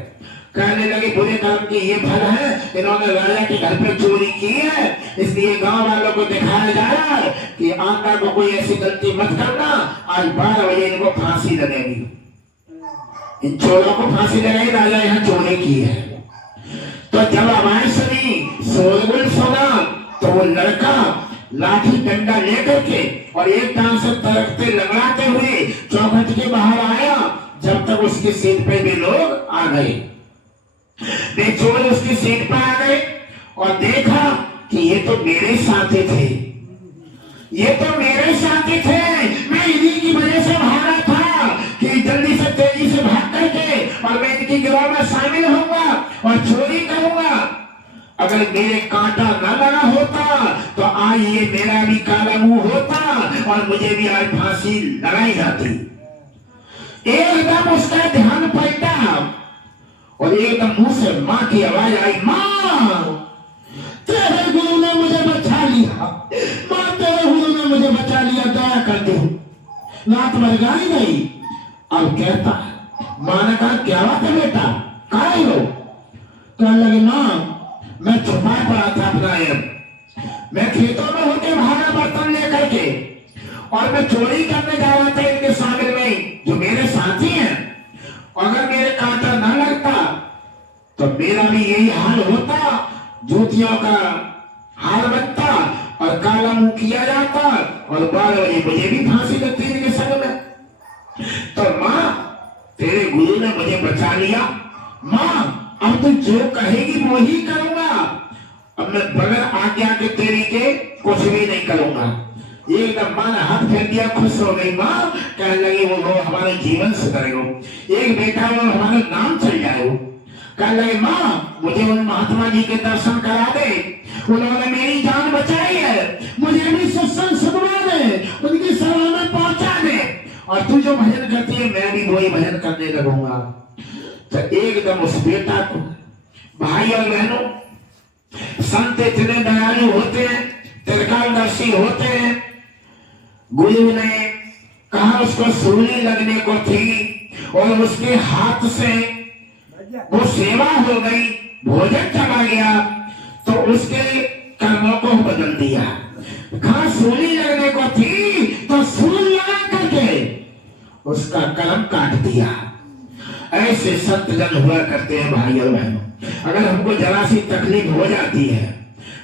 कहने लगे बुरे काम की ये फल है, इन्होंने राजा के घर पर चोरी की है, इसलिए गांव वालों को दिखाया जा रहा है कि आंदा को कोई ऐसी गलती मत करना, आज 12 बजे इनको फांसी लगेगी। इन चोरों को फांसी लगाई, राजा यहाँ चोरी की है। तो जब आवाज सुनी, शोरगुल सुना, तो वो लड़का लाठी डंडा लेकर के और एक टांग से तरकते लंगड़ाते हुए चौखट के बाहर आया, जब तक उसकी सीट पे भी लोग आ गए। वे चोर उसकी सीट पर आ गए और देखा कि ये तो मेरे साथी थे, ये तो मेरे साथी थे, मैं इन्हीं की वजह से भागा था कि जल्दी से तेजी से भाग करके और मैं इनकी गिरोह में शामिल होऊंगा और चोरी करूंगा। अगर मेरे कांटा न लगा होता तो आज ये मेरा भी काला मुंह होता और मुझे भी आज फांसी लगाई जाती। एकदम उसका ध्यान पलटा और एकदम मुंह से माँ की आवाज आई, माँ तेरे गुरु ने मुझे बचा लिया, माँ तेरे गुरु ने मुझे बचा लिया, दया कर दो। रात भर गाई गई। अब कहता माँ ने कहा क्या बात है बेटा, कहाँ हो? कहने लगे माँ मैं छुपा पड़ा था अपना, मैं खेतों में होके भागा बर्तन लेकर के और मैं चोरी करने जा रहा था इनके शामिल में जो मेरे साथी हैं। अगर मेरे कांटा ना लगता तो मेरा भी यही हाल होता, जूतियों का हाल बनता और काला मुंह किया जाता और 12 बजे मुझे भी फांसी लगती इनके संग में। तो माँ तेरे गुरु ने मुझे बचा लिया, माँ अब तू जो कहेगी वो ही करूंगा, अब मैं बगैर आज्ञा के तेरी के कुछ भी नहीं करूंगा। एकदम माँ ने हाथ फेर दिया, खुश हो गई माँ, कहने लगी वो हमारे जीवन सुधरेगा, एक बेटा वो हमारा नाम चल जाएगा। कहने लगे माँ मुझे उन महात्मा जी के दर्शन करा दे, उन्होंने मेरी जान बचाई है, मुझे भी सत्संग सुनवा दे, उनकी सभा में पहुंचा दे और तू जो भजन करती है मैं भी वही भजन करने लगूंगा। तो एकदम उस बेटा को, भाई और बहनों, संत इतने दयालु होते हैं, त्रिकालदर्शी होते हैं। गुरु ने कहा उसको सूली लगने को थी और उसके हाथ से वो सेवा हो गई, भोजन चला गया तो उसके कर्मों को बदल दिया। कहा सूली लगने को थी तो सूल लगा करके उसका कर्म काट दिया। ऐसे संत जन हुआ करते हैं भाई और बहनों। अगर हमको जरा सी तकलीफ हो जाती है,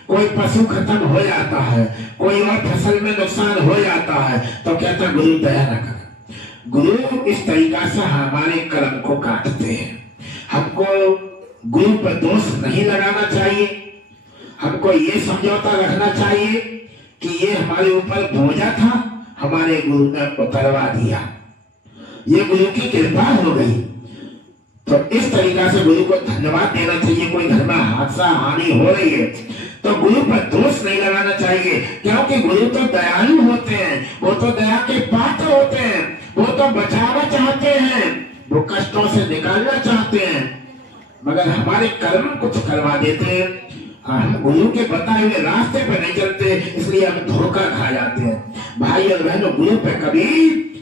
कोई पशु खत्म हो जाता है, कोई और फसल में नुकसान हो जाता है, तो कहता गुरु दया न कर। गुरु इस तरीका से हमारे कर्म को काटते हैं। हमको गुरु पर दोष नहीं लगाना चाहिए, हमको ये समझौता रखना चाहिए कि ये हमारे ऊपर बोझा था, हमारे गुरु ने उतरवा दिया, ये गुरु की कृपा हो गई। तो इस तरीका से गुरु को धन्यवाद देना चाहिए। कोई घर में हादसा हानि हो रही है तो गुरु पर दोष नहीं लगाना चाहिए, क्योंकि गुरु तो दयालु होते हैं, वो तो दया के पात्र होते हैं, वो तो बचाना चाहते हैं, वो कष्टों से निकालना चाहते हैं, मगर हमारे कर्म कुछ करवा देते हैं। हम गुरु के बताए हुए रास्ते पर नहीं चलते, इसलिए हम धोखा खा जाते हैं। भाई और बहनों, गुरु पे कभी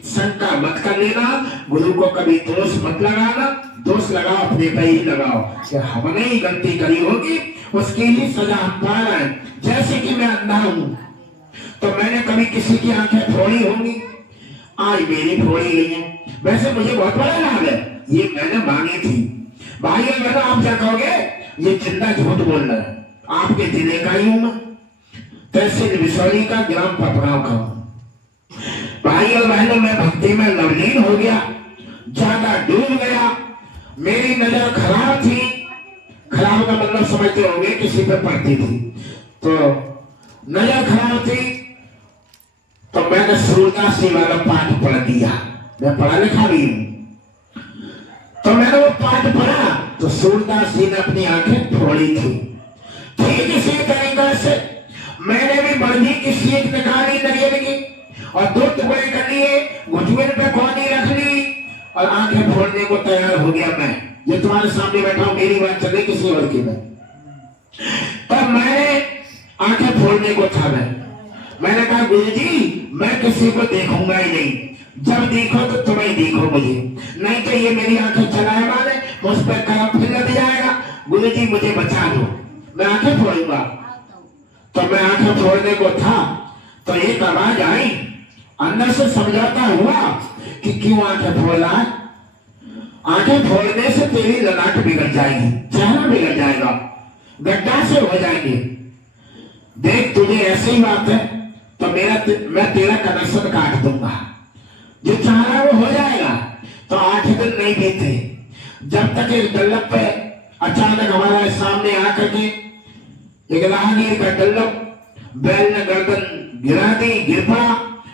शंका मत कर लेना, गुरु को कभी दोष मत लगाना। दोष लगाओ अपने पे ही लगाओ कि हमने ही गलती करी होगी, उसकी ही सजा हम पा रहे हैं। जैसे कि मैं अंधा हूं तो मैंने कभी किसी की आंखें फोड़ी होंगी, आज मेरी फोड़ी गई है, वैसे मुझे बहुत बड़ा लाभ है, ये मैंने मांगी थी। भाई और बहनों, आप क्या कहोगे, ये चिंता झूठ बोल रहा है, आपके जिले का ही हूं मैं, तहसील विसौली का, ग्राम पपराव का हूं। भाई और बहनों, मैं भक्ति में लवलीन हो गया, ज्यादा डूब गया, मेरी नजर खराब थी। खराब का मतलब समझते होंगे, किसी पे पड़ती थी, तो नजर खराब थी, तो मैंने सूरदास जी वाला पाठ पढ़ दिया। मैं पढ़ा लिखा भी हूं, तो मैंने वो पाठ पढ़ा तो सूरदास जी ने अपनी आंखें फोड़ी थी। ठीक इसी तरीके से मैंने भी बर्दी की सीख निकाली नरियल की और 2 टुकड़े कर लिए, घुटने पे कोनी रख ली और आंखें फोड़ने को तैयार हो गया। मैं ये तुम्हारे सामने बैठा हूं, मेरी बात चल रही किसी और की नहीं। तब मैंने आंखें फोड़ने को था, मैंने कहा गुरुजी मैं किसी को देखूंगा ही नहीं, जब देखो तो तुम्हें देखो मुझे, नहीं तो ये मेरी आंखें चलाए माने मुझ पर करम फिर लग जाएगा। गुरुजी मुझे बचा दो, मैं आंखें फोड़ूंगा। तो मैं आंखें फोड़ने को था तो एक आवाज आई, अंदर से समझाता हुआ कि क्यों आंखें फोड़ रहा है, आंखें फोड़ने से तेरी ललाट बिगड़ जाएगी, चेहरा बिगड़ जाएगा, गड्ढा से हो जाएंगे। देख तुझे ऐसी बात है तो मैं तेरा कनेक्शन काट दूंगा, जो चाह रहा वो हो जाएगा। तो 8 दिन नहीं बीते जब तक एक डल्लप पे अचानक हमारे सामने आकर के एक राहगीर का डल्लप, बैल ने गर्दन गिरा दी, गिर पड़ा,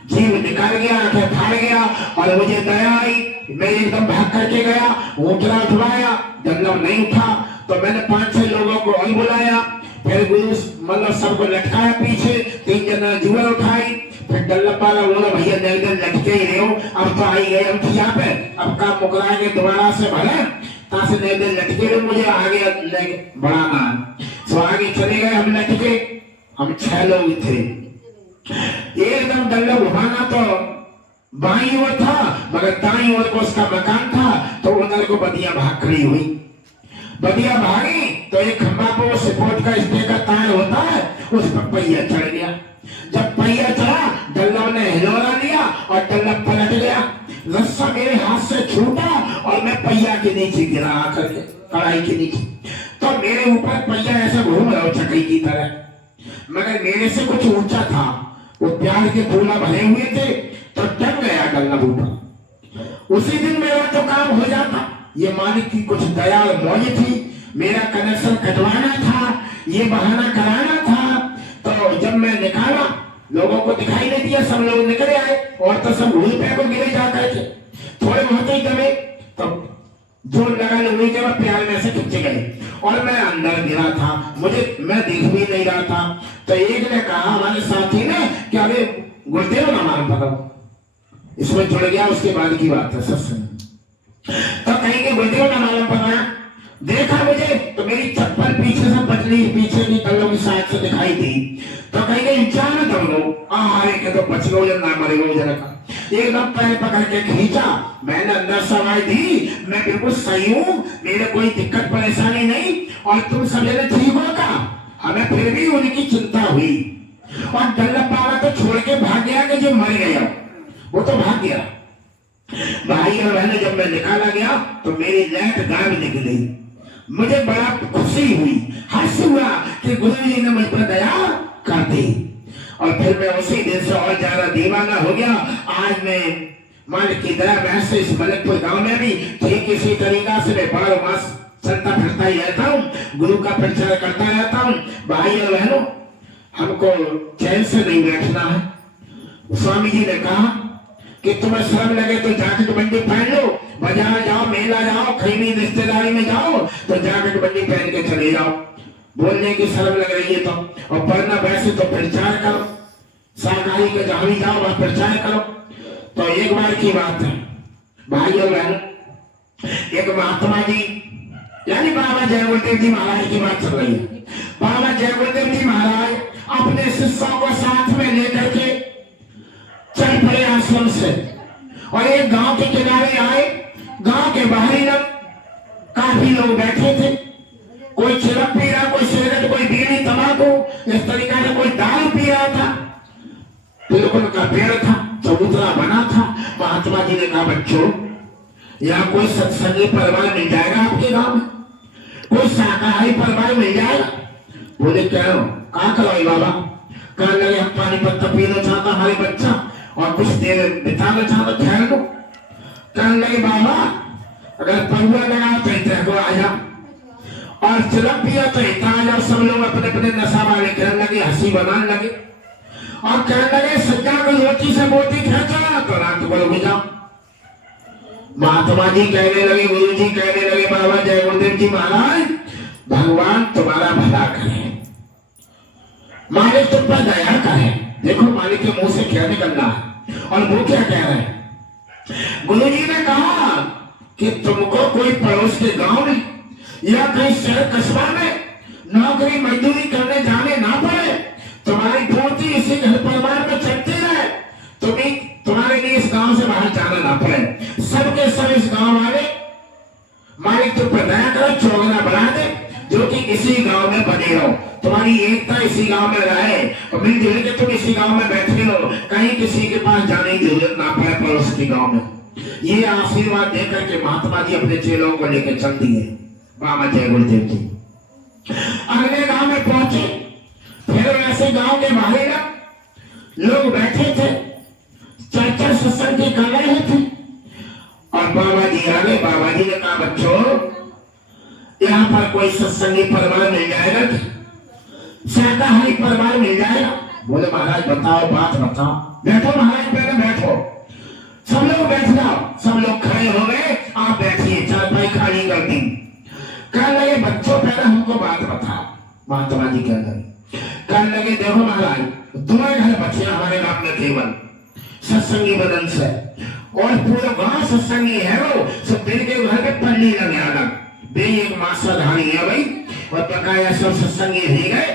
जीव निकाल गया, आंखें फाड़ गया और मुझे दया आई। मैं एकदम भाग करके गया, ऊँटला उठवाया, डल्लप नहीं उठा तो मैंने 5-6 लोगों को और बुलाया, फिर गुरु मतलब सबको लटकाया पीछे, 3 जना जुआ उठाई, फिर डल्लप वाला बोला भैया नैदन लटके ही रहे हो, अब तो आई गए हम यहाँ पे, अब काम मुकराएंगे दोबारा से भले तासे नैदन लटके रहे, मुझे आगे बढ़ाना। तो आगे चले गए, हम लटके, हम 6 लोग थे। एकदम डल्लप घुमाना तो बाई ओर था, मगर दाई ओर को उसका मकान था, तो उधर को बदिया भाग खड़ी हुई। बदिया भागी तो एक खंभा को सपोर्ट का स्टे का तार होता है, उस पर पहिया चढ़ गया। जब पहिया चढ़ा, डल्लप ने हिलोरा दिया और डल्लप पलट गया, रस्सा मेरे हाथ से छूटा और मैं पहिया के नीचे गिरा आकर के, कढ़ाई के नीचे। तो मेरे ऊपर पहिया ऐसा घूम रहा चकई की तरह, मगर मेरे से कुछ ऊंचा था, वो प्यार के फूला भरे हुए थे, तो टंग गया डल्लप ऊपर। उसी दिन मेरा तो काम हो जाता। ये मालिक की कुछ दया और मौज थी, मेरा कनेक्शन कटवाना था, ये बहाना कराना था। तो जब मैं निकाला, लोगों को दिखाई नहीं दिया, सब लोग निकल आए और तो सब भूल पे को गिरे जा करके, थोड़े बहुत ही दबे, तो जोर लगा लोगों के बाद प्यार में से खिंचे गए और मैं अंदर गिरा था, मैं दिख भी नहीं रहा था। तो एक ने कहा हमारे साथी ने कि अरे गुरुदेव ना मालूम पता, इसमें जुड़ गया। उसके बाद की बात है सत्संग। तो कहेंगे गुरुदेव ना मालूम पता, देखा मुझे तो मेरी चप्पल पीछे से बचली, पीछे की कलों की साइड से दिखाई दी। तो कहेंगे इंसान तुम लोग आहारे के तो बच गो या ना मरे गो जरा का, एकदम पैर पकड़ के खींचा, मैंने अंदर सवाई दी, मैं बिल्कुल सही हूँ, मेरे कोई दिक्कत परेशानी नहीं और तुम सवेरे ठीक होगा। हमें फिर भी उनकी चिंता हुई और डल्लप बाबा तो छोड़ के भाग गया कि जो मर गया वो तो भाग गया। भाई और बहनों, जब मैं निकाला गया तो मेरी लैट गायब निकली, मुझे बड़ा खुशी हुई, हर्ष हुआ कि गुरु जी ने मुझ पर दया कर दी। और फिर मैं उसी दिन से और ज्यादा दीवाना हो गया। आज मैं मालिक की दया महज से इस मलिकपुर गांव में भी ठीक इसी तरीका से मैं 12 मास चलता फिरता ही रहता हूँ, गुरु का प्रचार करता रहता हूँ। भाई और बहनों, हमको चैन से नहीं बैठना है। स्वामी जी ने कहा कि तुम्हें शर्म लगे तो जाकेट बंदी पहन लो, बाजार जाओ, मेला जाओ, कहीं रिश्तेदारी में जाओ तो जैकेट बंदी पहन के चले जाओ। बोलने की शर्म लग रही है तो, और पढ़ना वैसे तो प्रचार करो, शाकाहारी के जहां भी जाओ वहां प्रचार करो। तो एक बार की बात है भाई और बहन, एक महात्मा जी यानी बाबा जय गुरुदेव जी महाराज की बात चल रही है। बाबा जय गुरुदेव जी महाराज अपने शिष्यों को साथ में लेकर के चल पड़े आश्रम से, और एक गांव के किनारे आए। गांव के बाहरी लोग काफी लोग बैठे थे, कोई चिरक पी रहा, कोई सिगरेट, कोई बीड़ी तंबाकू, इस तरीका से कोई दारू पी रहा था। बिल्कुल का पेड़ था, चबूतरा बना था। महात्मा जी ने कहा बच्चों, यहाँ कोई सत्संगी परिवार मिल जाएगा आपके गांव में, कोई शाकाहारी परिवार मिल जाएगा? बोले क्या हो, कहा करो बाबा? कहने लगे हम पानी पत्ता पीना चाहता हमारे बच्चा, और कुछ देर बिताना चाहता, ठहर लो। कहने लगे बाबा अगर परुआ लगा तो इतना को आ जा, और चिलक पिया तो इतना आ जाओ। सब लोग अपने अपने नशा वाले कहने लगे, हंसी बनाने लगे, और कहने लगे सज्जा को रोटी से बोटी खेचा तो रात को रुक जाओ। महात्मा जी कहने लगे, गुरु जी कहने लगे, बाबा जय गुरुदेव जी महाराज भगवान तुम्हारा भला करे, मालिक तुम पर दया करे। देखो मालिक के मुंह से क्या निकल रहा है, और वो क्या कह रहे हैं? गुरु जी ने कहा कि तुमको कोई पड़ोस के गांव में या कहीं शहर कस्बा में नौकरी मजदूरी करने जाने ना पड़े, तुम्हारी पूर्ति इसी घर परिवार में चलती रहे, तुम्हारे लिए इस गांव से बाहर जाना ना पड़े। सबके सब इस गांव वाले मालिक तुम पर दया करो, चौगना बढ़ा दे, जो कि इसी गांव में बने रहो, तुम्हारी एकता इसी गांव में रहे, और मिलजुल के तुम इसी गांव में बैठे रहो, कहीं किसी के पास जाने की जरूरत ना पड़े पड़ोस के गांव में। ये आशीर्वाद देकर के महात्मा जी अपने चेलों को लेकर चल दिए बाबा जय गुरुदेव जी। अगले गांव में पहुंचे, फिर ऐसे गांव के बाहर लोग बैठे थे, चर्चा सत्संग की कर रहे थे, और बाबा जी आ गए। बाबा जी ने कहा बच्चों, यहाँ पर कोई सत्संगी परिवार मिल जाएगा, शाकाहारी परिवार मिल जाएगा? बोले महाराज बताओ, बात बताओ। बैठो महाराज, पहले बैठो, सब लोग बैठ जाओ। सब लोग खड़े हो गए, आप बैठिए, चारपाई खाली कर दी। कहने लगे बच्चों पहले हमको बात बताओ। महात्मा जी कहने लगे देखो महाराज, तुम्हारे घर बच्चे हमारे गांव में केवल सत्संगी बदन से, और पूरा गांव सत्संगी है, वो सब दिन के घर में पल्ली लगे अलग, बे एक मासाधारी है भाई, और बकाया सब सत्संगी ही गए।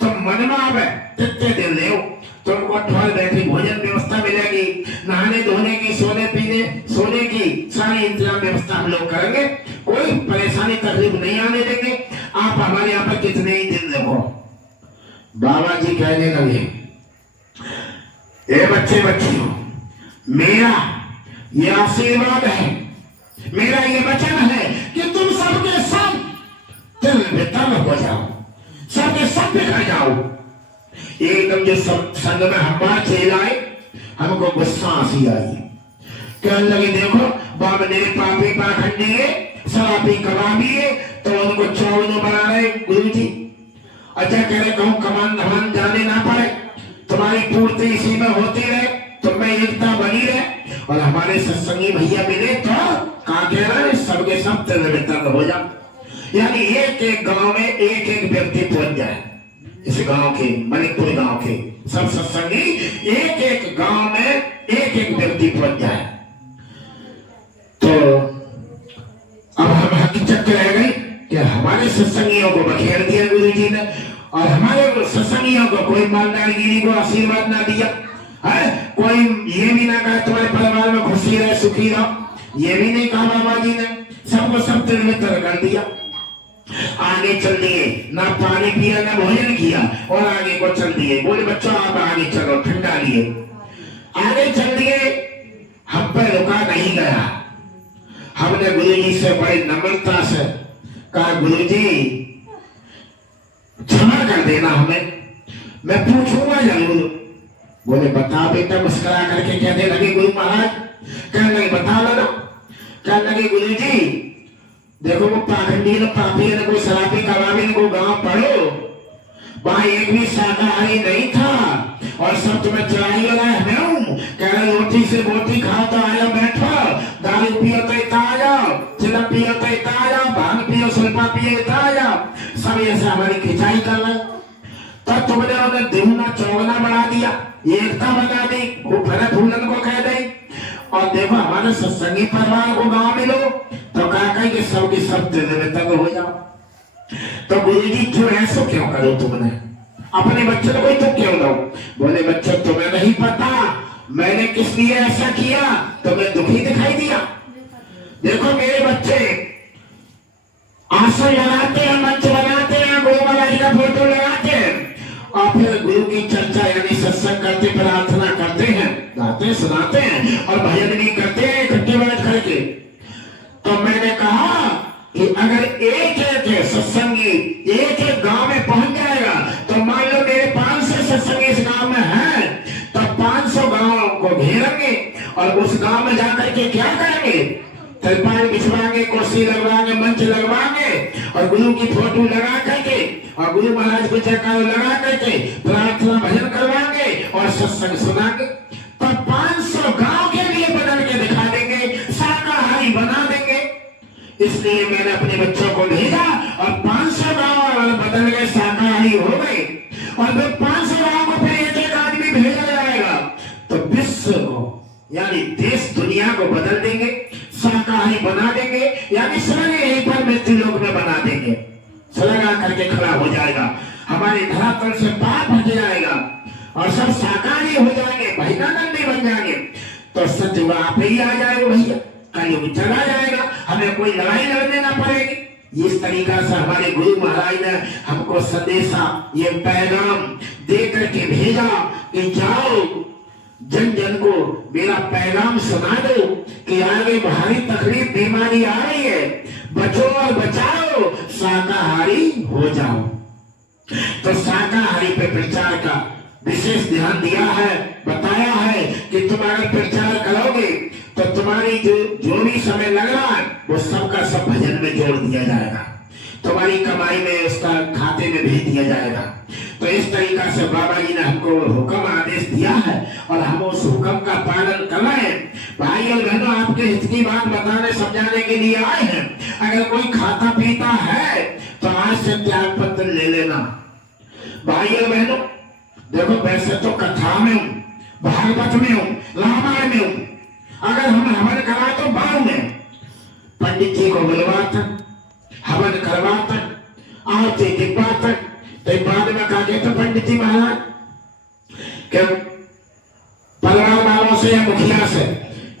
तो मन में आवे कितने दिन ले तुमको ठहर बैठी भोजन व्यवस्था मिलेगी, नहाने धोने की, सोने की सारी इंतजाम व्यवस्था हम लोग करेंगे, कोई परेशानी तकलीफ नहीं आने देंगे, आप हमारे यहाँ पर कितने ही दिन रहो। बाबा जी कहने लगे, ए बच्चे बच्चियों, मेरा ये आशीर्वाद है, मेरा ये वचन है कि तुम सबके सब दिल बेताब हो जाओ, सबके सब बिखर जाओ। एकदम जो संग में हमारा चेला आए, हमको गुस्सा आंसी आई। कहने लगे देखो बाबा ने पापी पाखंडी है, शराबी कबाबी है, तो उनको चौगनों बना रहे गुरु जी। अच्छा कह रहे कहूँ कमान धमान जाने ना पड़े, तुम्हारी पूर्ति इसी में होती रहे, तुम में एकता बनी रहे, और हमारे सत्संगी भैया मिले तो कहा कह रहा है सबके सब तिरबितर हो जाओ। यानी एक एक गांव में एक एक व्यक्ति पहुंच जाए, इस गांव के मणिपुर गांव के सब सत्संगी एक एक गांव में एक एक व्यक्ति पहुंच जाए। तो अब हम हकीकत रह गई कि हमारे सत्संगियों को बखेर दिया गुरु जी ने, और हमारे सत्संगियों को कोई मालदारगिरी को आशीर्वाद ना दिया है, कोई ये भी ना कहा तुम्हारे परिवार में खुशी रहे सुखी रहो, ये भी नहीं कहा बाबा जी ने, सबको सब तिरमितर कर दिया। आगे चल दिए, ना पानी पिया ना भोजन किया, और आगे को चल दिए। बोले बच्चों आप आगे चलो, ठंडा लिए आगे चल दिए। हम पर रुका नहीं गया, हमने गुरु जी से बड़ी नम्रता से कहा गुरु जी क्षमा कर देना हमें, मैं पूछूंगा जरूर। बोले बता बेटा, मुस्कुरा करके कहने लगे गुरु महाराज। कहने लगे बता लो ना। कहने लगे गुरु जी देखो वो पाखंडी न पापी न कोई शराबी कबाबी न कोई गांव पढ़ो, वहां एक भी शाकाहारी नहीं था, और सब तुम्हें चढ़ाई लगाए मैं हूँ। कह रहे रोटी से बोटी खाओ तो आया बैठो, दारू पियो तो इतना आ जाओ, इतना आ जाओ, भांग पियो, सुल्फा पियो, इतना आ जाओ, सब ऐसे हमारी खिंचाई कर रहे। तब तुमने उन्हें दुगना चौगना बढ़ा दिया, एकता बना दी, वो भरत फूलन को कह दे। और देखो हमारे सत्संगी परिवार को गांव में लो तो कहा कि सबकी सब तक हो जाओ। तो गुरु जी क्यों ऐसा क्यों करो तुमने, अपने बच्चों को तो क्यों दो? बोले बच्चों तुम्हें नहीं पता मैंने किस लिए ऐसा किया, तुम्हें दुखी दिखाई दिया। देखो मेरे बच्चे आसन लगाते हैं, मंच बनाते हैं, गुरु महाराज का फोटो लगाते हैं और फिर गुरु की चर्चा यानी सत्संग करते, प्रार्थना करते हैं, गाते सुनाते हैं और भजन भी करते हैं इकट्ठे बैठ करके। तो मैंने कहा कि अगर एक एक सत्संगी एक एक गांव में पहुंच जाएगा तो मान लो मेरे 500 सत्संगी इस गांव में है तो 500 गांव को घेरेंगे और उस गांव में जाकर के क्या करेंगे? तिरपाल बिछवाएंगे, कुर्सी लगवाएंगे, मंच लगवाएंगे और गुरु की फोटो लगा करके और गुरु महाराज को जयकारा लगा करके प्रार्थना भजन करवाएंगे और सत्संग सुनाएंगे। तो 500 गांव के लिए बदल के दिखा देंगे, शाकाहारी बना देंगे। इसलिए मैंने अपने बच्चों को भेजा और 500 गांव बदल गए, शाकाहारी हो गए और फिर 500 गांव को फिर एक एक आदमी भेजा जाएगा तो विश्व को यानी देश दुनिया को बदल देंगे, शाकाहारी बना देंगे, यानी स्वर्ग यहीं पर मृत्यु लोक में बना देंगे। स्वर्ग करके खड़ा हो जाएगा, हमारे धरातल से पाप हट जाएगा और सब शाकाहारी हो जाएंगे, भजनानंदी बन जाएंगे। तो सत्य आप ही आ जाएगा भैया, कलयुग चला जाएगा, हमें कोई लड़ाई लड़ने ना पड़ेगी। इस तरीका से हमारे गुरु महाराज ने हमको संदेशा ये पैगाम दे करके भेजा कि जाओ जन जन को मेरा पैगाम सुना दो कि आगे भारी तकलीफ बीमारी आ रही है, बचो और बचाओ, शाकाहारी हो जाओ। तो शाकाहारी पे प्रचार का विशेष ध्यान दिया है, बताया है कि तुम अगर प्रचार करोगे तो तुम्हारी जो भी समय लग रहा है वो सबका सब भजन में जोड़ दिया जाएगा, तुम्हारी कमाई में उसका खाते में भेज दिया जाएगा। तो इस तरीका से बाबा जी ने हमको हुक्म आदेश दिया है और हम उस हुक्म का पालन कर रहे हैं। भाई और बहनों आपके हित की बात बताने समझाने के लिए आए हैं। अगर कोई खाता पीता है तो आज से त्याग पत्र ले लेना। भाई और बहनों देखो वैसे तो कथा में हूँ, भागवत में हूँ, रामायण में हूँ, अगर हम हवन करा तो बाहर में पंडित जी को बुलवाता, हवन करवाता, आरती दिखवाता, तो बाद में कहा तो पंडित जी महाराज के परिवार वालों से या मुखिया से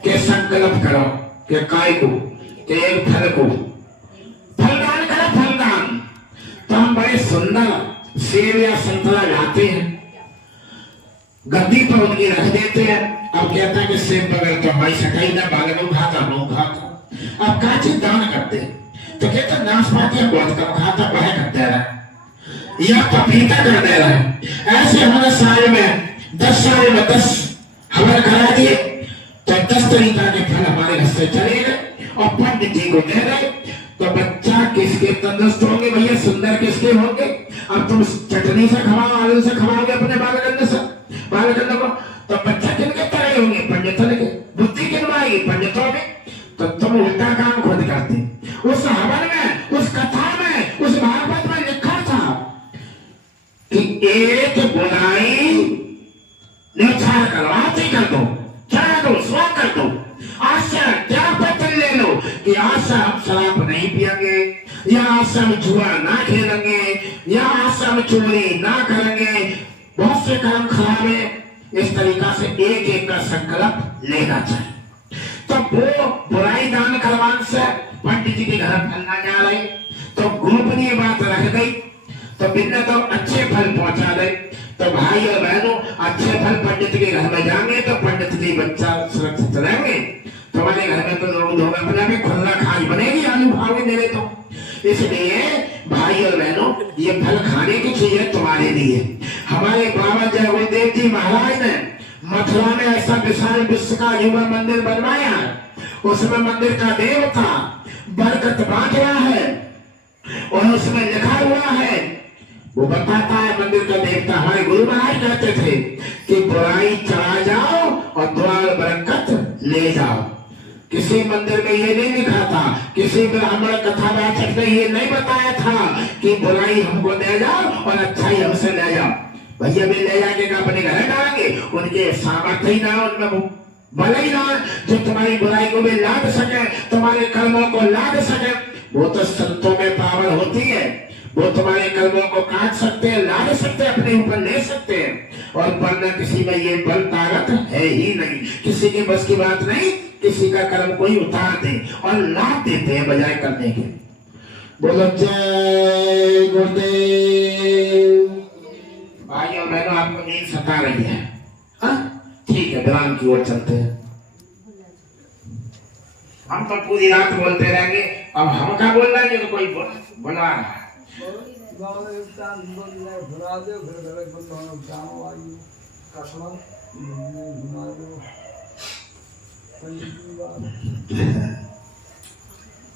के संकल्प करो के काय को के एक फल को फलदान करो, फलदान। तो हम बड़े सुंदर सेब या संतरा लाते हैं, गद्दी पर उनकी रख देते हैं। अब कहता है कि सेब बगैर तो हमारी सटाई ना बालक उठाता नो खाता, अब काची दान करते तो कहता नाशपाती बहुत कम खाता, वह करते रहे या पपीता कर दे रहा है। ऐसे हमारे साल में 10 साल में 10 हवन करा दिए तो 10 तरीका के फल हमारे घर से चले गए और पंडित जी को दे रहे। तो बच्चा किसके तंदुरुस्त होंगे भैया, सुंदर किसके होंगे? अब तुम चटनी से खवाओ, आलू से खवाओगे अपने बालकंद से बालकंद को, तो बच्चा किनके तरह होंगे? पंडितों के बुद्धि किनवाएगी पंडितों में। तो तुम उल्टा काम खुद करते। उस हवन में, उस कथा में, उस भागवत में लिखा था कि एक बुराई निछाड़ करो, आरती कर दो, चढ़ा दो, स्वा कर दो, आज से त्याग पत्र ले लो कि आज से हम शराब नहीं पिएंगे, या आज से हम जुआ ना खेलेंगे, या आज से हम चोरी ना करेंगे, बहुत से काम खराब है। इस तरीका से एक एक का संकल्प लेना चाहिए। तो वो बुराई दान करवाने से पंडित जी के घर फल ना जा रहे तो गोपनीय बात रख गई, तो बिना तो अच्छे फल पहुंचा दे। तो भाई और बहनों अच्छे फल पंडित के घर में जाएंगे तो पंडित जी बच्चा सुरक्षित रहेंगे। तुम्हारे घर में तो लोग धोखा अपना भी खुला खाज बनेगी, आलू खाओगे मेरे तो। इसलिए भाई और बहनों ये फल खाने की चीज है तुम्हारे लिए। हमारे बाबा जय गुरुदेव जी महाराज ने मथुरा में ऐसा विशाल विश्व का युवा मंदिर बनवाया है, उसमें मंदिर का देवता बरकत बांट रहा है और उसमें लिखा हुआ है, वो बताता है मंदिर का देवता। हमारे गुरु महाराज कहते थे कि बुराई चला जाओ और द्वार बरकत ले जाओ। किसी मंदिर में ये नहीं लिखा था, किसी ब्राह्मण कथावाचक ने ये नहीं बताया था कि बुराई हमको ले जाओ और अच्छाई हमसे ले जाओ। भैया भी ले जाके अपने घर डालेंगे, उनके सामर्थ्य ही ना, उनमें बल ही ना जो तुम्हारी बुराई को भी लाद सके, तुम्हारे कर्मों को लाद सके। वो तो संतों में पावर होती है, वो तुम्हारे कर्मों को काट सकते हैं, लाद सकते हैं, अपने ऊपर ले सकते हैं। और वरना किसी में ये बल ताकत है ही नहीं, किसी के बस की बात नहीं। किसी का कर्म कोई उतार दे और लाद देते हैं बजाय करने के। बोलो जय गुरुदेव। भाइयों बहनों, आपको नींद सता रही है? ठीक है, विराम की ओर चलते हैं। हम तो पूरी रात बोलते रहेंगे, अब हम क्या बोल रहे हैं? तो कोई बुला रहा है।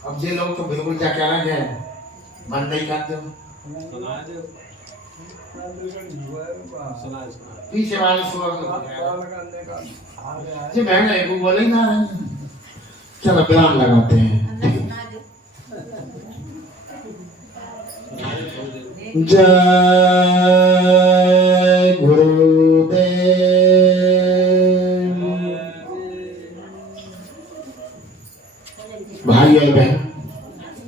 अब ये लोग तो बिल्कुल क्या कह रहे हैं, मन नहीं करते हो। पीछे वाले जी महंगा है, वो बोले ना। चलो विराम लगाते हैं। जय गुरुदेव। भाई और बहन,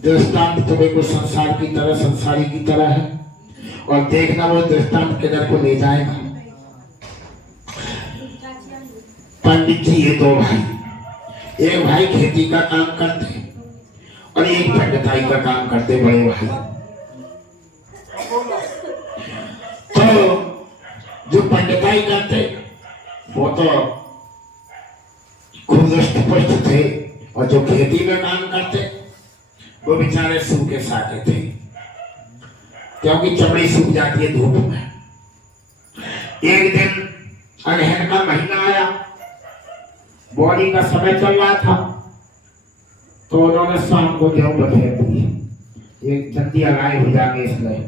दृष्टांत तो बिल्कुल संसार की तरह, संसारी की तरह है, और देखना वो दृष्टांत किधर को ले जाएगा। पंडित जी ये दो भाई, एक भाई खेती का काम करते और एक पंडिताई का काम करते, बड़े भाई। तो जो पंडिताई करते वो तो खूब दृष्टपुष्ट थे, और जो खेती में काम करते वो बेचारे सूखे साके थे, क्योंकि चमड़ी सूख जाती है धूप में। एक दिन अगहन का महीना आया, बॉडी का समय चल रहा था, तो उन्होंने शाम को गेहूं बखेर दिए। एक जल्दी अगाए हो जाएंगे, इसलिए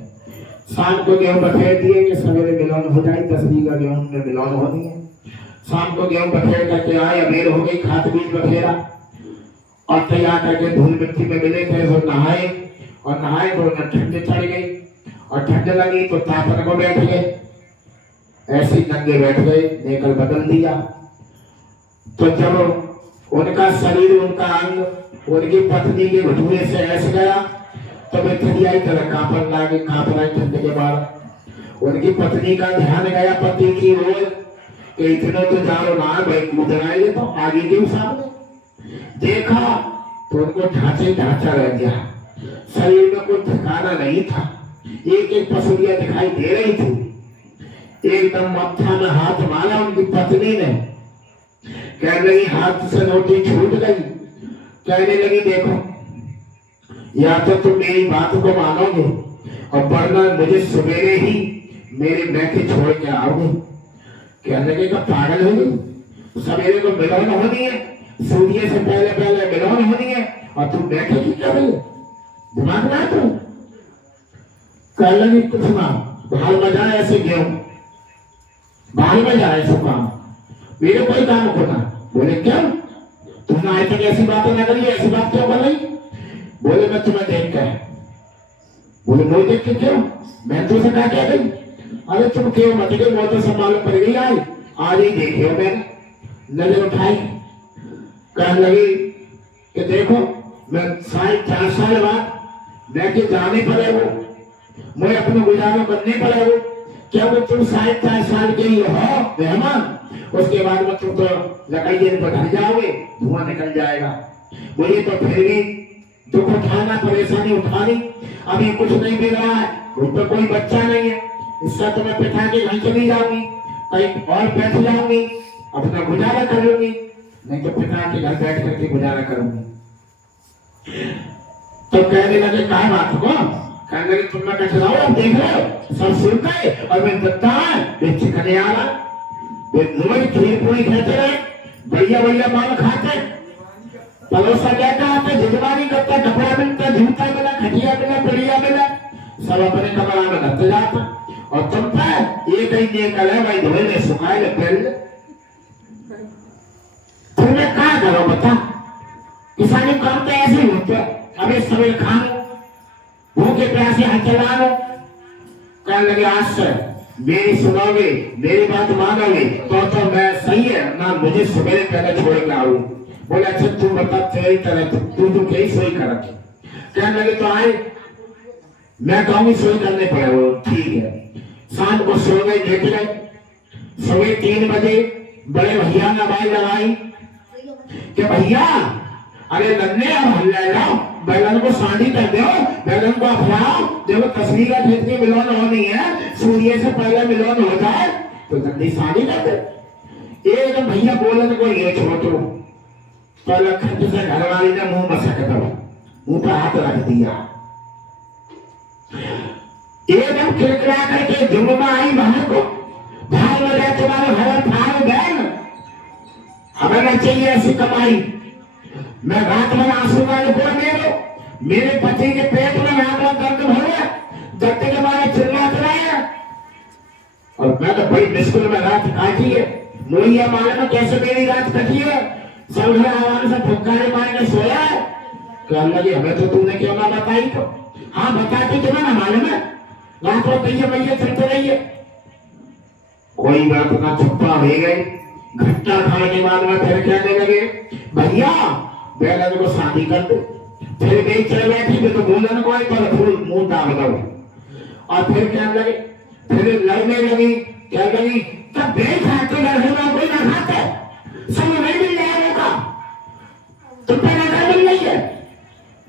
शाम को गेहूं बखेर दिए कि सवेरे मिलान हो जाए। 10 बीघा गेहूं में मिलान होनी है। शाम को गेहूं बखेर करके आए, अबेर हो गई, खाद बीज बखेरा और तैयार करके धूल मिट्टी में मिले थे। वो नहाए, और नहाए तो उन्हें ठंड चढ़ गई, और ठंड लगी तो तापन को बैठ गए। ऐसे नंगे बैठ गए, नेकल बदल दिया। तो जब उनका शरीर, उनका अंग उनकी पत्नी के घुटने से ऐसे गया, तो वे थरियाई तरह कांपन लागे, कांप रहे ठंड के बाद। उनकी पत्नी का ध्यान गया पति की ओर कि इतना तो जानो ना भाई, कूद रहे तो आगे के सामने देखा तो उनको ढांचे ढांचा रह गया, शरीर में कोई ठिकाना नहीं था। एक एक पसलियां दिखाई दे रही थी। एकदम मत्था में हाथ मारा उनकी पत्नी ने, कहने लगी हाथ से रोटी छूट गई। कहने लगी देखो, या तो तुम मेरी बात को मानोगे और वरना मुझे सवेरे ही मेरे मैके छोड़ के आओगे। कहने लगे कि पागल हो गई, सवेरे को मिलन होनी है, सूर्य से पहले पहले मिलन होनी है, और तुम मैके की कर रही हो, दिमाग ना तो। कहने लगी कुछ ना, भाल बजाए ऐसे गेहूं, भाल बजाए ऐसे काम, मेरे कोई काम को ना। बोले क्या, तुमने आज तक ऐसी बातें ना करी, ऐसी बात क्यों कर रही? बोले मैं तुम्हें देख के। बोले मैं देख के क्यों? मैं तुझसे कहा क्या गई? अरे तुम क्यों मत गए, वो तो सब मालूम पड़ गई। आज ही देखी हो मैंने, नजर उठाई। कहने लगी कि देखो, मैं 4.5 साल बाद मैं के जाने पड़े वो, मैं अपने गुजारा करने पड़े वो। क्या वो तुम 4.5 साल के लिए हो मेहमान? उसके बाद में तुम तो लकड़ी देने पर ढल जाओगे, धुआं निकल जाएगा। मुझे तो फिर भी दुख उठाना, परेशानी उठानी, अभी कुछ नहीं मिल रहा है, उस पर कोई बच्चा नहीं है, इससे तो मैं पिता के घर चली जाऊंगी, कहीं और बैठ जाऊंगी, अपना गुजारा कर लूंगी, नहीं तो पिता के घर बैठ करके गुजारा करूंगी। तो कहने लगे क्या बात हो? कहने लगे तुम मैं कैसे जाओ, अब देख रहे हो सब सुन गए, और मैं दत्ता है चिकने आ रहा, खीर पूरी खाते रहे, बढ़िया बढ़िया माल खाते, पड़ोसा जाता है, जिजमानी करता, कपड़ा मिलता, जूता मिला, खटिया मिला, बढ़िया मिला, सब अपने कमरा में रखते जाता। और तुम पर एक ही निकल है भाई, धोए ले, सुखाए ले, फिर तुम्हें क्या करो बता? किसानी काम तो ऐसे ही होता है, अबे सवेरे खाओ, भूखे प्यासे हाथ चला लो। कहने लगे आज से मेरी सुनोगे, मेरी बात मानोगे तो मैं सही है ना, मुझे सवेरे पहले छोड़ के आऊं। बोले अच्छा तू बता तेरी तरह तू कहीं सोई कर। कहने लगे तो आए, मैं कहूंगी सोई करने पड़े। वो ठीक है। शाम को सो गए, लेट गए। सवेरे 3 बजे बड़े भैया ने आवाज लगाई कि भैया अरे नन्हे अब हल्ला जाओ, बैगन को शादी कर दो, बैगन को अफराओ, देखो तस्वीर का खेत की मिलन होनी है, सूर्य से पहले मिलन हो जाए तो जल्दी शादी कर दे। एक भैया बोलन को ये छोटो तो लखन से घरवाली ने मुंह मसक दो, मुंह पर हाथ रख दिया। एकदम खिलखिला करके जुम्मा आई बाहर को, भाई बजा तुम्हारे घर भाई बहन, हमें ना चाहिए ऐसी कमाई। मैं रात में आंसू वाले बोल मेरे पति के पेट में रात में दर्द हो गया, दर्द के मारे चिल्लाते रहे और मैं तो बड़ी मुश्किल में रात काटी है। मुझे मालूम कैसे मेरी रात कटी है, सब घर आवाज से फुटकारे मार के सोया है। कहने लगे हमें तो तूने क्यों ना बताई। तो हाँ बताती तुम्हें ना मालूम है, रात में कहिए भैया चलते रहिए। कोई बात ना, चुप्पा हो गई। घंटा खाने के बाद में फिर कहने लगे भैया बैगन को शादी कर दो। फिर गई चले बैठी तो बोलन को पर फूल मुंह डाल दो। और फिर कहने लगे, फिर लड़ने लगी, क्या लगी तब बेच खाते लड़ना कोई ना खाते, समय नहीं मिल जाएगा तुम पे ना मिल रही है।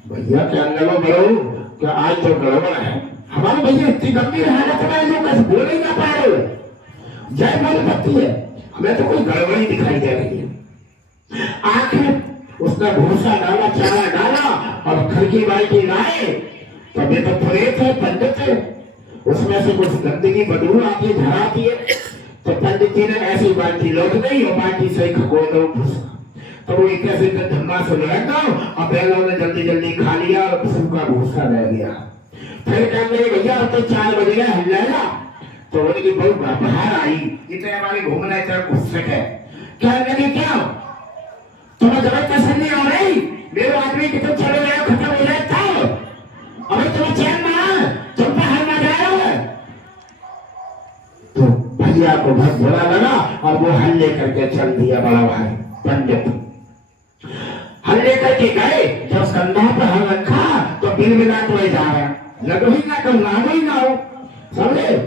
भैया कहने लगे बड़ो क्या आज तो गड़बड़ है, हमारे भैया इतनी गंभीर हालत में जो कैसे बोल ही ना पा रहे, जय बोल सकती है, हमें तो कोई गड़बड़ी दिखाई दे रही है। आखिर उसने भूसा डाला, चारा डाला और घर की बाल्टी लाए, तभी तो प्रेत है पंडित है, उसमें से कुछ गंदगी बदबू आती है, झर आती है। तो पंडित जी ने ऐसी बाल्टी लौट गई और बाल्टी से खगोल दो भूसा, तो वो एक ऐसे धम्मा से लग गया और बैलों ने जल्दी जल्दी खा लिया और सबका भूसा रह गया। फिर कहने लगे भैया अब तो 4 बज गए हल्ला, तो उनकी बहू बाहर आई, इतने हमारे घूमने तरफ घुस सके। कहने लगे क्या तुम्हें जरूरत पसंद नहीं हो रही, मेरे आदमी की तुम चले जाओ खत्म हो जाए तब अभी तुम्हें चैन ना, तुम पे हल ना जाओ। तो भैया को बहुत बुरा लगा और वो हल लेकर के चल दिया बड़ा भाई पंडित। हल लेकर के गए, जब कंधा पर हल रखा तो बिल मिला तो जा रहा लगो ही ना, कल लागो ही ना हो, समझे।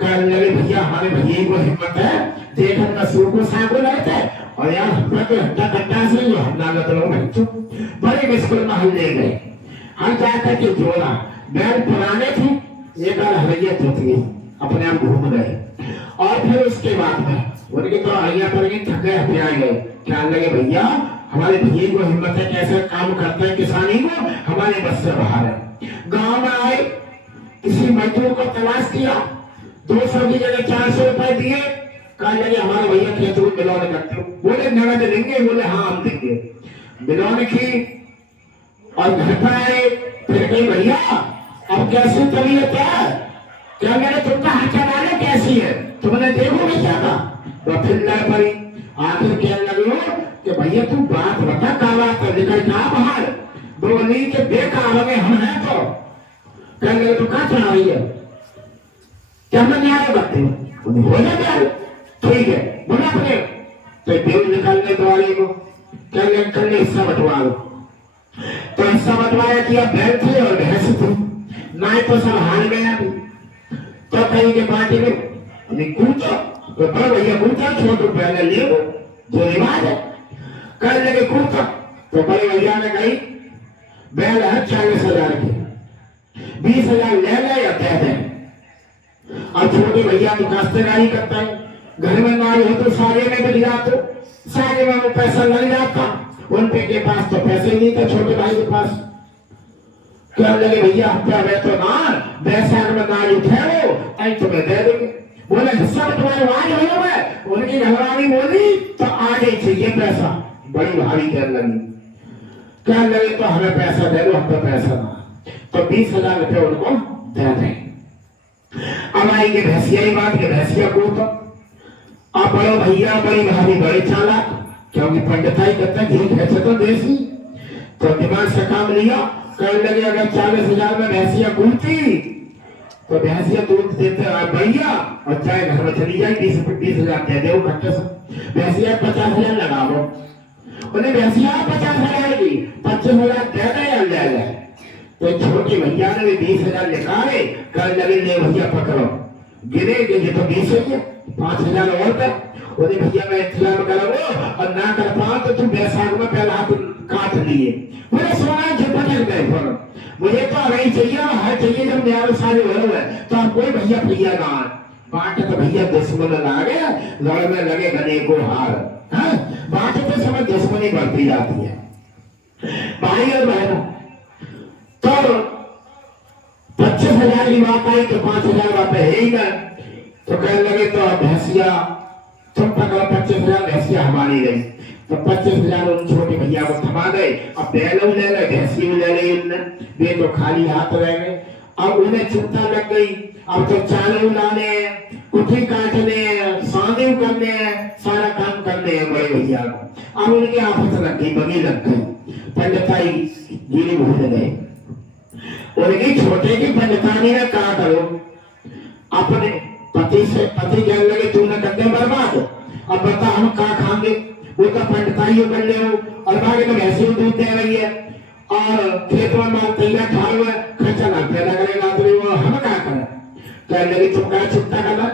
कहने लगे भैया हमारे भैया को हिम्मत है, देखन का सूर को सागो लगता है और यार हमरा के हट्टा कट्टा से जो हमला लगलो बच्चों बड़े मुश्किल में हल ले गए। हम जाकर के जोड़ा बैल पुराने थे, एक बार हरिया थी अपने आप घूम गए। और फिर उसके बाद में उनके तो आइया पर थके हथिया गए। कहने लगे भैया हमारे भैया को हिम्मत है, कैसे काम करते हैं किसानी को, हमारे बस से बाहर है। गांव में आए, किसी मजदूर को तलाश किया, 200 की जगह 400 रुपए दिए। कहने लगे हमारे भैया खेत में मिलौने करते हो, बोले नगद देंगे, बोले हाँ हम देंगे। मिलौने की और घर पर आए, फिर कही भैया अब कैसी तबीयत है, क्या मैंने तुमका हाथ डाले कैसी है, तुमने देखो भैया का। तो फिर लड़ पड़ी। आखिर कहने लगे कि भैया तू बात बता का बात है, निकल जा बाहर, बोली के बेकार में हम हैं। तो कहने लगे तो कहाँ चढ़ा रही है, क्या मैं न्याय करते हो जाए, ठीक है बोला अपने। तो देव निकालने वाले को क्या करने हिस्सा बंटवा लो, तो हिस्सा बंटवाया किया, बैल थे और भैंस थी, ना तो सब हाल गया। तो कहीं के पार्टी में कूदो तो बड़े भैया कूदा, छोटे पहले ले लो जो रिवाज है। कहने लगे कूदा, तो बड़े भैया ने कही बैल है 40,000 की, 20,000 ले ले या दे दे। और छोटे भैया तो काश्तकारी करता है, घर में नारी हो तो सारे में मिल जाते, सारे में वो पैसा लग जाता, उनके के पास तो पैसे ही नहीं था छोटे भाई के पास। कहने लगे भैया हम पे तो ना बैसाख में नारी उठे हो, आई तुम्हें दे देंगे। बोले हिस्सा तुम्हारे आज हो गए, उनकी घरवाली बोली तो आगे चाहिए पैसा। बड़ी भारी कहने लगी, कहने लगे तो हमें पैसा दे दो, हम तो पैसा ना, तो 20,000 रुपये उनको दे दें। अब आएंगे भैंसिया ही बात के भैंसिया को तो अब बड़ो भैया बड़ी भाभी बड़े चालाक, क्योंकि पंडिताई करता घी भैंसे तो देसी, तो दिमाग से काम लिया, कहने लगे अगर 40,000 में भैंसिया कूदती तो भैंसिया दूध देते भैया और चाहे घर में चली जाए 20,000 दे दे खट्टे से। भैंसिया 50,000 लगाओ, उन्हें भैंसिया 50,000 की 25,000 दे दे या ले जाए। तो छोटी भैया ने भी 20,000 निकाले, कहने लगे ले भैया पकड़ो, गिरे कि ये तो 20 है, 5,000 और पे। उन्हें भैया मैं इंतजाम करूंगा और ना कर पाऊं तो तू बैसाख में पहला हाथ काट लिए। मेरे सोना जो पटक गए फिर मुझे तो अभी चाहिए हर चाहिए जब न्याय सारे हो है तो आप कोई भैया भैया ना बांटे तो भैया दुश्मन लागे लड़ने लगे गने को हार। हाँ बांटे तो समय दुश्मनी बढ़ती जाती है भाई और बहनों। तो 25,000 की बात आई तो 5,000 रुपए है ही ना। तो कहने लगे तो भैंसिया तुम पकड़ो 25,000 भैंसिया हमारी गई। तो 25,000 उन छोटे भैया को थमा गए। अब बैलों ले ले भैंसी ले ली उनने, वे तो खाली हाथ रह गए। अब उन्हें चिंता लग गई, अब तो चालू लाने कुठी काटने सांदे करने सारा काम करने हैं बड़े भैया को। अब उनकी आफत लग गई, बगी लग गई, पंडिताई गिरी भूल गए। उनकी छोटे की पंडितानी ने कहा करो अपने पति से, पति कहने लगे तूने करते बर्बाद, अब बता हम कहा खाएंगे। वो तो पंडिताई कर ले और बाकी तो भैंसी दूध दे रही है और खेत में माल तैयार ठाल हुआ खर्चा ना पैदा करेगा तो वो हम क्या करें। कहने लगे चुपका चुपता करना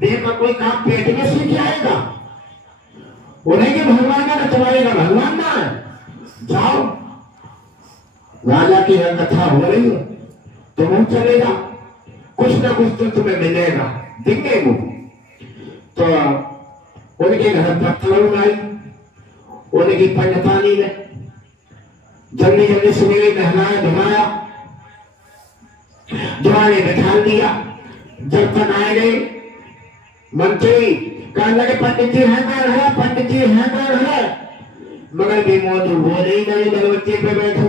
देखा कोई काम पेट में सीख आएगा उन्हें के भगवान का तुम्हारे का भगवान ना है। जाओ राजा की कथा हो रही है तुम चलेगा कुछ ना कुछ तो तुम्हें मिलेगा दिखे वो। तो उनके घर पत्थर आई, उनकी पंडितानी ने जल्दी जल्दी सवेरे नहलाया धुलाया दुआरे बैठा दिया। जब तक आए गए मंत्री कहने लगे पंडित जी है कौन है, पंडित जी है कौन है, मगर भी मोदी बोले ही नहीं दरवाजे पे बैठे।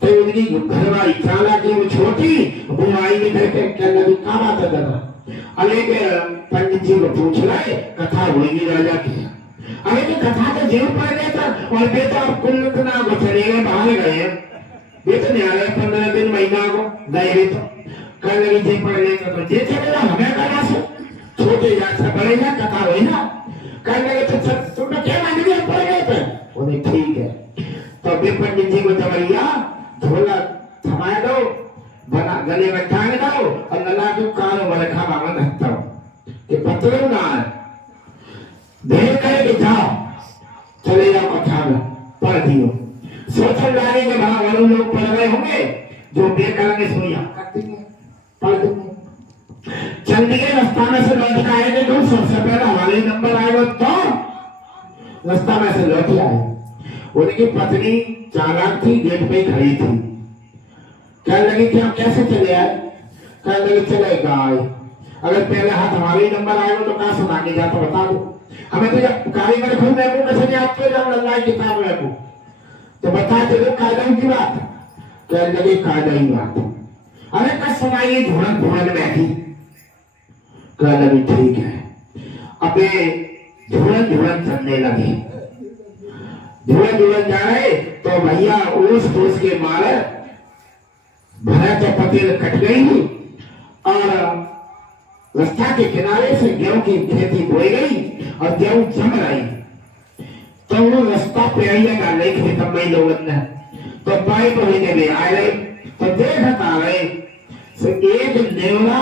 तो उनकी घरवाली चाला की वो छोटी वो आई निकल के कहने लगी क्या बात है दादा। अरे पंडित जी को पूछ रहे कथा होगी राजा की। अरे तो कथा तो जीव पड़ गया था और वे तो आप कुल ना को चले गए बाहर गए, वे तो नहीं आ रहे 15 दिन महीना को गए तो कहने लगी जी पड़ गए तो जे चलेगा हमें करना से छोटे जा से बड़े जा कथा हुई ना। कहने लगे तो तुमने क्या मान लिया पड़ गए थे उन्हें ठीक है। तो वे पंडित जी को जबरिया झोला थमा दो बना गले में टांग दो और नला को कान में रखा मांगन हत्ता कि पत्थर ना देर करे कि जाओ चले जाओ कथा में पढ़ दियो। सोचल जाने के बाद वालों लोग पढ़ रहे होंगे जो बेकरार ने सोया पढ़ देंगे। चल दिए रास्ता में से लौट के आएंगे तो सबसे पहले हमारे नंबर आएगा तो रास्ता में से लौट आए। उनकी पत्नी चालाक थी, गेट पे खड़ी थी। कहने लगी कि हम कैसे चले आए। कहने लगे चले गाय अगर पहले हाथ हमारे नंबर आएगा तो कहाँ सुना के जाता बता दो हमें तो जब कारीगर खुद मैं कैसे आपके जब अल्लाह की किताब में तो बता चलो कायदों की बात। कहने लगे कायदा ही बात। अरे कल सुनाइए धुरन धुरन बैठी। कहने लगी ठीक है। अबे धुरन धुरन चलने लगे, धुरन धुरन जा रहे तो भैया उस फूस के मारे भरा तो पतेल कट गई और रास्ता के किनारे से गेहूं की खेती बोई गई और गेहूं जम रही। तो वो रास्ता पे आइए डाले खेत में लोगों ने तो पाइप होने में आ रहे तो देखता रहे से एक नेवला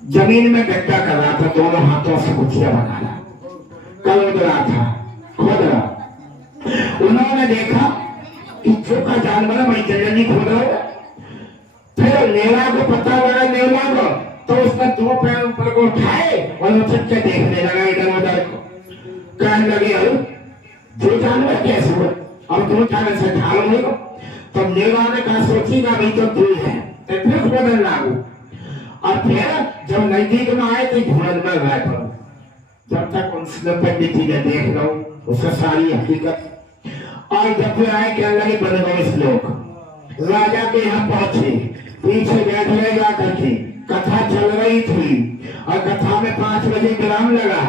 जमीन में गड्ढा कर रहा था, दोनों हाथों से गुठिया बना रहा खोद रहा था खोद रहा। उन्होंने देखा कि चोखा जानवर वही जल्दी खोद रहा है। फिर नेवला को पता लगा नेवला को तो उसने दो पैर ऊपर को उठाए और उछल के देखने लगा इधर उधर को। कहने लगे जो जानवर कैसे हुआ अब दो चार से ढाल हुई को। तो नेवला ने कहा सोचेगा भाई तो दूर है तो फिर खोदने लागू। और फिर जब नजदीक में आए तो घुड़न में गए पर जब तक उनसे पंडित जी ने देख लो उसका सारी हकीकत। और जब फिर आए क्या लगे बड़े बड़े श्लोक राजा के यहाँ पहुंचे पीछे बैठे जा करके कथा चल रही थी और कथा में 5 बजे विराम लगा।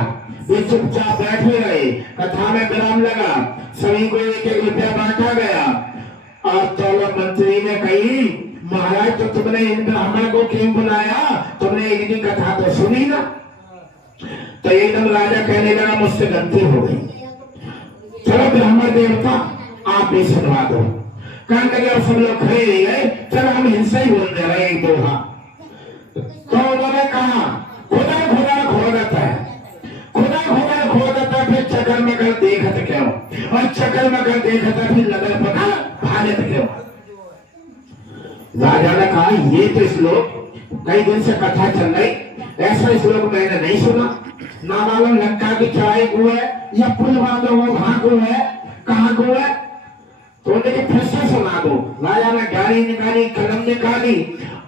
वे चुपचाप बैठे रहे, कथा में विराम लगा, सभी को एक चलो ब्राह्मण देवता आप भी सुनवा दो। कहने लगे और सब लोग खड़े नहीं गए, चलो हम हिंसा ही बोल दे रहे हैं एक दो हाँ। तो उन्होंने कहा खुदा खुदा खोदत है, खुदा खुदा खोदत है, फिर चक्कर में कर देखत क्यों, और चक्कर में कर देखत है फिर लगल पता भागत क्यों। राजा ने कहा ये तो श्लोक कई दिन से कथा चल रही, ऐसा श्लोक मैंने नहीं सुना, ना मालूम लंका की चढ़ाई को है या पुल बांधो वो वहां को है कहाँ को है, तो उन्हें फिर से सुना दो। राजा ने गाड़ी निकाली, कलम निकाली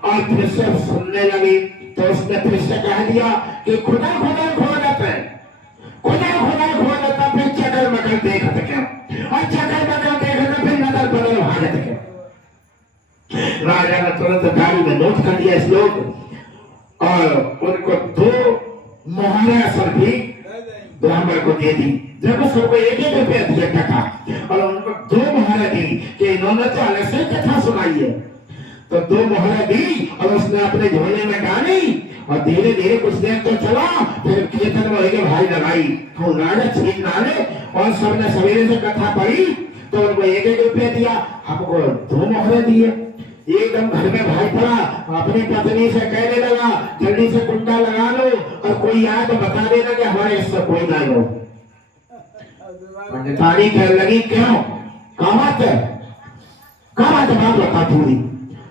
और फिर से सुनने लगी। तो उसने फिर से कह दिया कि खुदा खुदा खोदत है, खुदा खुदा खोदत है, फिर चक्कर मकर देखत क्या, और चक्कर मकर देखत फिर नजर बदल भागत क्या। राजा ने तुरंत गाड़ी में नोट कर दिया श्लोक और उनको 2 मोहरा सर भी ब्राह्मण को दे दी। जब सबको 1-1 रुपया दिया टका और उनको 2 मोहरा दी कि इन्होंने तो अलग से कथा सुनाई है। तो 2 मोहरा दी और उसने अपने झोले में डाली और धीरे धीरे कुछ देर तो चला, फिर कीर्तन में के भाई लगाई तो राजा छीन डाले और सबने सवेरे से कथा पढ़ी तो उनको 1-1 रुपया दिया, हमको 2 मोहरे दिए। एकदम घर में भाई पड़ा, अपनी पत्नी से कहने लगा जल्दी से कुंडा लगा लो और कोई आए तो बता देना कि हमारे इससे कोई ना हो। पंडितानी कहने लगी क्यों, कहाँ बात है, कहाँ बात है, बात बता पूरी।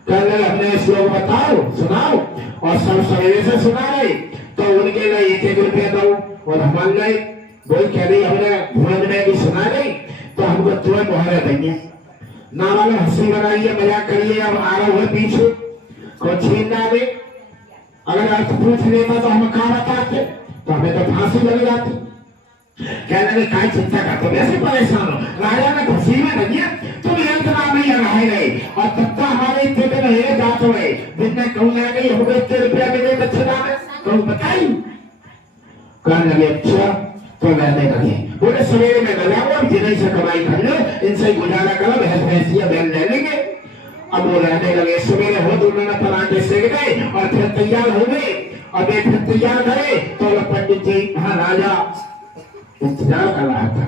कहने लगे अपने श्लोक बताओ सुनाओ, और सब सवेरे से सुना रहे तो उनके लिए 1-1 रुपया दो और हमारे लिए बोल कह रही हमने भोज में भी सुना रही तो हमको 2 मोहरे देंगे। ना वाले हंसी बनाइए मजाक करिए, अब आ रहे हुए पीछे को छीन ना दे, अगर अर्थ पूछ लेता तो हम कहाँ बताते, तो हमें तो फांसी लग जाती। कहने लगे काय चिंता करते वैसे परेशान हो, राजा ने खुशी में लगी तुम यंत्रणा में रह गए और तब तक हमारे इतने रहे जात हुए जिनने कहूँ ना गई हमको इतने रुपया मिले दक्षिणा में कहूँ बताई। कहने लगे अच्छा तो रहने लगे, बोले सवेरे में लगा वो जिन्हें से कमाई कर लो इनसे गुजारा करो, भैंसिया बैल ले लेंगे। अब वो रहने लगे, सवेरे हो तो उन्होंने पराठे सेक गए और फिर तैयार हो गए और वे फिर तैयार करे तो पंडित जी हाँ राजा इंतजार कर रहा था।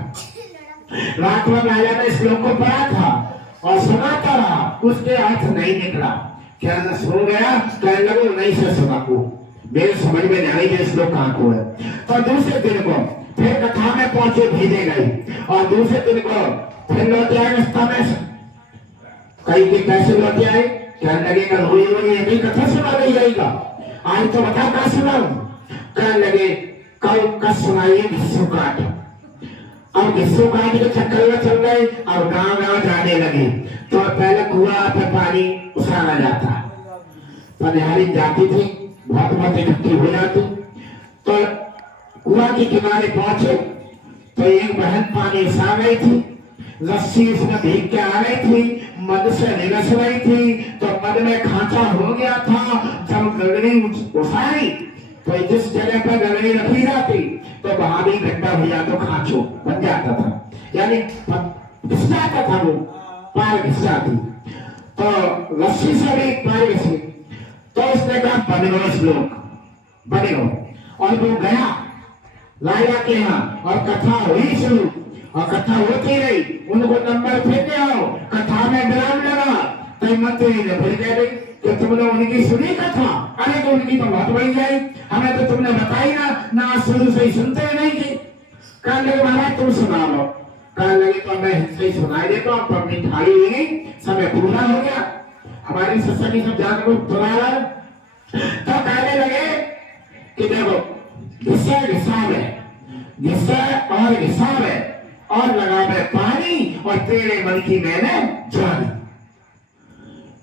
रात में राजा ने श्लोक को पढ़ा था और सुनाता रहा, उसके अर्थ नहीं निकला, क्या न सो गया, कहने लगो नहीं से सुना को मेरे समझ में नहीं आई श्लोक कहाँ को है। तो दूसरे दिन को फिर कथा में पहुंचे भेजे गए और दूसरे दिन को फिर लौट आए रास्ता में, कहीं के कैसे लौट आए, कहने लगे कल हुई यही कथा सुना नहीं जाएगा, आज तो बता क्या सुनाऊं। कहने लगे कल का सुनाइए घिस्सू काट। अब घिस्सू काट के चक्कर में चल गए और गांव जाने लगे तो पहले कुआं पे पानी उछाला जाता, पनिहारी जाती थी बहुत बहुत इकट्ठी हो जाती, तो कुआं के किनारे पहुंचे तो एक बहन पानी उछा गई थी, रस्सी उसमें भीग के आ रही थी, मद से निगस रही थी तो मद में खांचा हो गया था। जब गगनी उठाई तो जिस जगह पर गगनी रखी जाती तो वहां भी गड्ढा हो जाता, खांचो बन जाता था, यानी घिस जाता था, वो पार घिस जाती तो रस्सी से भी पार घिसी। तो उसने कहा बनेगा श्लोक बनेगा, और वो गया राजा के यहाँ और कथा हुई शुरू और कथा होती रही, उनको नंबर फेंके आओ, कथा में विराम लगा तो मंत्री ने फिर कह रही कि तुमने उनकी सुनी कथा, अरे तो उनकी तो बहुत बड़ी जाए, हमें तो तुमने बताई ना शुरू से ही सुनते नहीं थे। कहने लगे महाराज तुम सुना लो, कहने लगे तो मैं हिंसे सुनाई देता हूँ, पर मिठाई नहीं, समय पूरा हो गया, हमारी सत्संगी सब जान को सुना रहा। तो कहने लगे कि देखो घिस्सा हिसाब है, घिस्सा और हिसाब है और लगा मैं पानी और तेरे मन की मैंने जानी।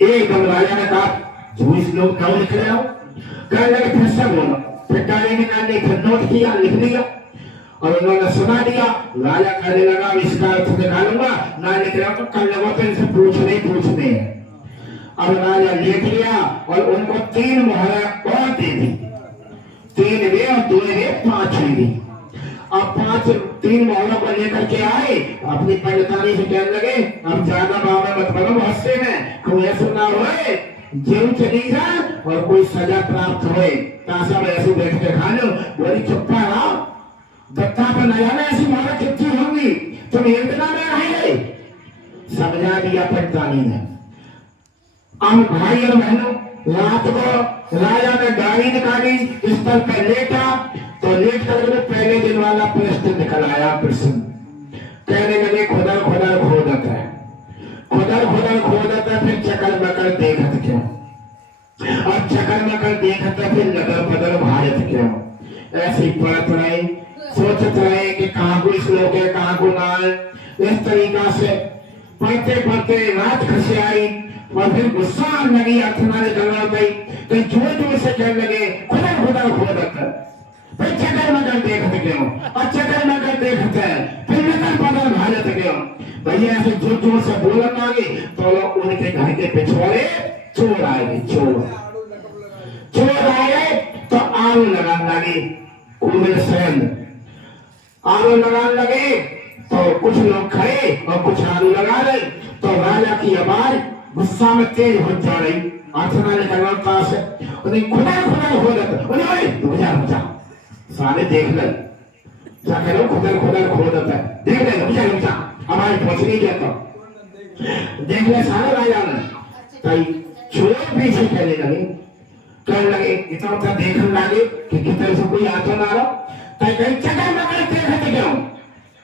एकदम राजा ने कहा झूठ लोग क्यों लिख रहे हो, कहने लगे फिर से बोलो, फिर डायरी निकालने फिर नोट किया लिख दिया और उन्होंने सुना दिया। राजा कहने लगा इसका अर्थ निकालूंगा, ना लिख रहा तो कल लोगों तो इनसे पूछने हैं। अब राजा लिख लिया और उनको 3 मोहर और दे दी, 3 वे और 2 वे 5 वे। अब 3 मोहरों को लेकर के आए, अपनी पंडितानी से कहने लगे अब ज्यादा बाबा मत बनो हंसते में, कोई ऐसा ना होए जेल चली जाए और कोई सजा प्राप्त होए, तासा ऐसे बैठ के खा लो। बोली चुप्पा रहो, दत्ता पर न जाना ऐसी मोहर कितनी होंगी, तुम इतना में नहीं गए, समझा दिया पंतानी ने। अब भाई और बहनों, रात को राजा ने गाड़ी निकाली, इस पर लेटा, तो लेट करके पहले दिन वाला प्रश्न निकल आया। प्रश्न कहने लगे खुदर खुदर खोदत है, खुदर खुदर खोदत है, फिर चकर बकर देखत क्यों, और चकर बकर देखत है, फिर नगर बदल भारत क्यों। ऐसे ही पढ़त रहे, सोचत रहे कि कहाँ को श्लोक है कहाँ को ना है। इस तरीका से पढ़ते पढ़ते रात खसे आई, और फिर गुस्सा लगी, अथना ने गलना गई, तो जोर जोर से कहने लगे खुदर खुदर खोदत है, फिर चकर मकर देखते क्यों, और चकर मकर देखते हैं, फिर नगर बदल भारत क्यों। भैया ऐसे जोर जोर से बोलने लगे, तो लोग उनके घर के पिछवाड़े चोर आए, चोर आए तो आग लगाने लगे, कुबेर सैन आग लगाने लगे, तो कुछ लोग खड़े और कुछ आलू लगा रहे, तो राजा की आवाज गुस्सा में तेज हो जा रही, आथना ने करना से उन्हें खुदा खुदा हो जाता, उन्हें रुक जा सारे देख ले, क्या कह लो खुदा खुदा खो जाता है, देख ले रुक जा हमारी पहुंच नहीं जाता, देख ले सारे राजा ने। कई चोर पीछे कहने लगे इतना उतना देखने लगे कि किधर से कोई आता ना रहा, कहीं चक्कर मकर देखते क्यों,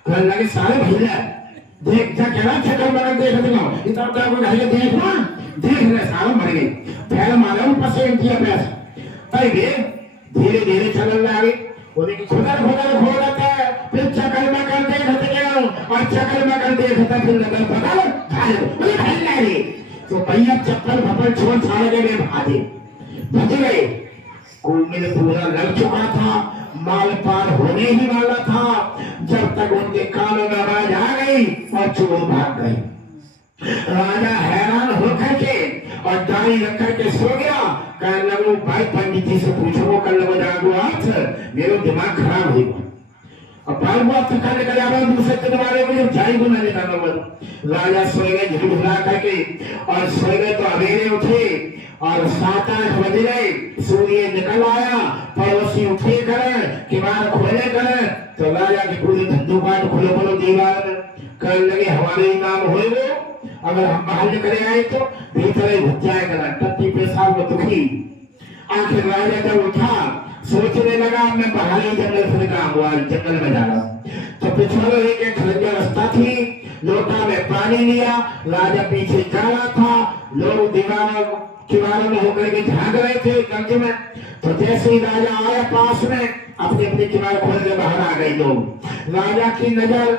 कहने लगे सारे भैया देख जा क्या चक्कर मकर देखते क्यों, इतना उतना कोई भैया देखना देख ले सारे मर गए, पहले मारे ऊपर से किया पैसा, धीरे धीरे चलने लगे, उन्हें खुदर खुदर खो जाता है, फिर चक्कर मकर देखते क्यों, और चक्कर मकर देखता फिर नगर बदल भागे, तो भैया चप्पल भपल छोड़ छाड़ के भागे, भज गए। कुमिल पूरा लग चुका था, माल पार होने ही वाला था, जब तक उनके कानों में आवाज आ गई और चोर भाग गए। राजा हैरान होकर के और डाली रख करके सो गया, कहने लगे भाई पंडित जी से पूछो, वो कल लगो जागो हाथ, मेरा दिमाग खराब होगा। अब बार बार थका निकल आ रहा, दूसरे दिन वाले मुझे जाई गुना निकालना पड़ा। राजा सोए गए झुला करके, और सोए गए तो अवेरे उठे, और 7-8 बज गए, सूर्य निकल आया, पड़ोसी उठे करे, किवाड़ खोले करे, तो राजा के पूरे धंधुपाट खुले बोलो दीवार में, कहने लगे हमारे नाम होए वो, अगर हम बाहर निकले आए तो भीतर घुस जाएगा, टट्टी पेशाब में दुखी। आखिर राजा जब उठा, सोचने लगा मैं बाहरी जंगल से निकला हुआ, जंगल में जा रहा, तो पिछवाड़े एक खरंजा रास्ता थी, लोटा में पानी लिया, राजा पीछे जा रहा था, लोग दीवारों किवाड़ों में होकर के झांक रहे थे गंज में, तो जैसे ही राजा आया पास में, अपने अपने किवाड़ खोल के बाहर आ गए लोग। राजा की नजर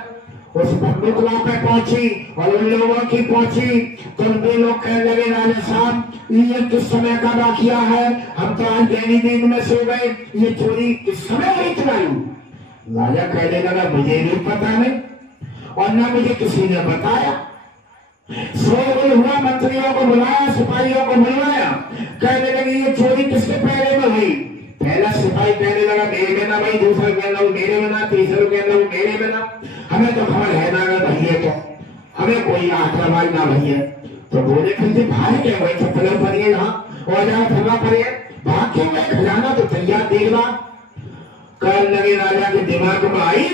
उस बंदूकला पे पहुंची और उन लोगों की पहुंची, तो वे लोग कहने लगे राजा साहब ये किस समय का वाकया है, हम तो आज गहरी नींद में सो गए, ये चोरी किस समय हुई तुम्हारी। राजा कहने लगा मुझे नहीं पता नहीं, और ना मुझे किसी ने बताया। शोरगुल हुआ, मंत्रियों को बुलाया, सिपाहियों को बुलवाया, कहने लगे ये चोरी किसके पहरे में हुई। पहला सिपाही कहने लगा मेरे में ना भाई, दूसरा कहने लगा मेरे में ना, तीसरा कहने लगा मेरे में ना, हमें तो खबर है ना भैया, तो हमें कोई आक्रमण ना भैया। तो बोले फिर भाई क्या भाई चप्पलों पर ये और जहाँ फरवा पर भाग क्यों गए, खजाना तो तैयार देखना। कहने लगे राजा के दिमाग में आई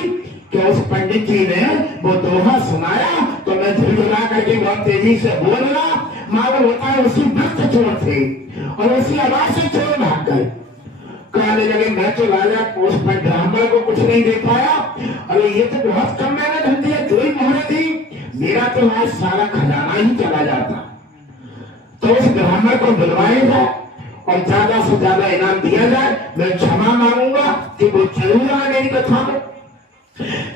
कि उस पंडित जी ने वो दोहा सुनाया, तो मैं झुलझुला करके बहुत तेजी से बोल रहा, मालूम होता है उसी वक्त चोर थे, और उसी आवाज से चोर भाग गए। कहने लगे मैं तो राजा उस पर ब्राह्मण को कुछ नहीं दे पाया, अरे ये तो बहुत कम मेहनत होती है, 2 ही मोहरे थी, मेरा तो आज सारा खजाना ही चला जाता। तो उस ब्राह्मण को बुलवाया जाए और ज्यादा से ज्यादा इनाम दिया जाए, मैं क्षमा मांगूंगा कि वो जरूर आ मेरी कथा में।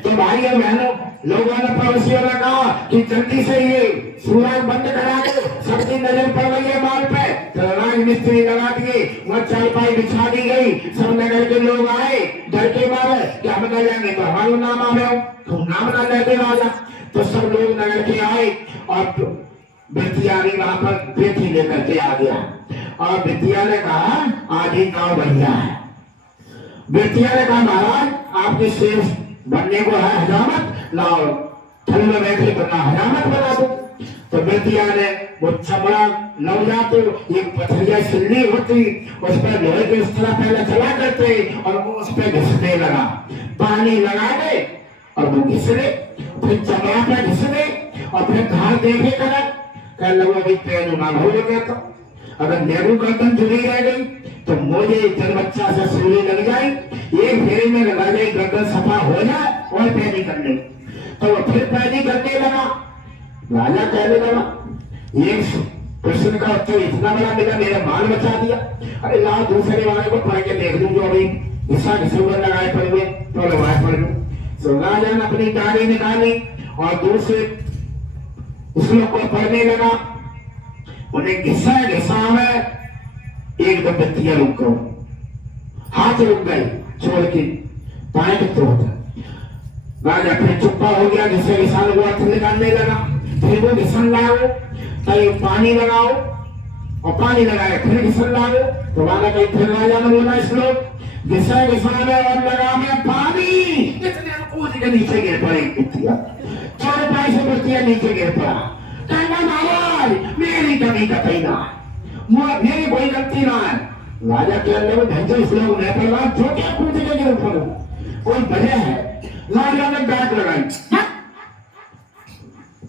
तो भाई और बहनों, लोगों ने पड़ोसियों ने कहा कि जल्दी से ये सूरज बंद करा दो, सबकी नजर पड़ रही है माल पे, तो राज मिस्त्री लगा दिए, वह चारपाई बिछा दी गई, सब नगर के लोग आए डर के मारे कि हम न जाएंगे तो हमारा नाम आवे, तुम नाम ना लेते राजा। तो सब लोग नगर के आए, और बेटिया भी वहां पर बेटी लेकर के आ गया, और बेटिया ने कहा आज ही गाँव बढ़िया है। बेटिया ने कहा महाराज आपके शेष बनने को है हजामत, लाओ थल में बैठे बना हजामत बना दो। तो बेटिया ने वो चमड़ा लग जाते, एक पथरिया सिल्ली होती, उस पर लोहे के इस तरह पहले चला करते, और वो उस पर घिसने लगा, पानी लगा दे और वो घिसने, फिर चमड़ा पे घिसने और फिर धार देखे कह लगो अभी पैर ना हो गया तो अगर नेहरू गर्दन जुड़ी रह गई तो मुझे जन बच्चा से सूली लग जाए एक फेरे में लगा जाए गर्दन सफा हो जाए और पैदी करने तो वो फिर पैदी करने लगा। राजा कहने लगा एक प्रश्न का उत्तर इतना बड़ा मिला मेरा माल बचा दिया, अरे लाओ दूसरे वाले को पढ़ के देख लूं जो अभी घिसा घिसुआ लगाए पड़ हुए तो लगाए पड़ लूं। तो राजा ने अपनी डायरी निकाली और दूसरे श्लोक को पढ़ने लगा। उन्हें घिसा घिसा में एकदम बत्तियां रुक गई, हाथ रुक गए छोड़ के पाए के तो राजा फिर चुप्पा हो गया। घिसे घिसा को अर्थ निकालने लगा। फिर वो घिसन लाओ कहीं पानी लगाओ और पानी लगाए फिर घिसन लाओ तो वाला कहीं फिर राजा ने बोला श्लोक घिसा घिसा में और लगा में पानी इतने कूद के नीचे गिर पड़े बत्तियां चार पाई से बत्तियां नीचे गिर पड़ा। कहना महाराज मेरी कमी कतई ना मेरी कोई गलती ना है। राजा के अंदर भेजो इस लोग ने पड़ा जो क्या कूद के गिर पड़ो कोई वजह है। राजा ने डांट लगाई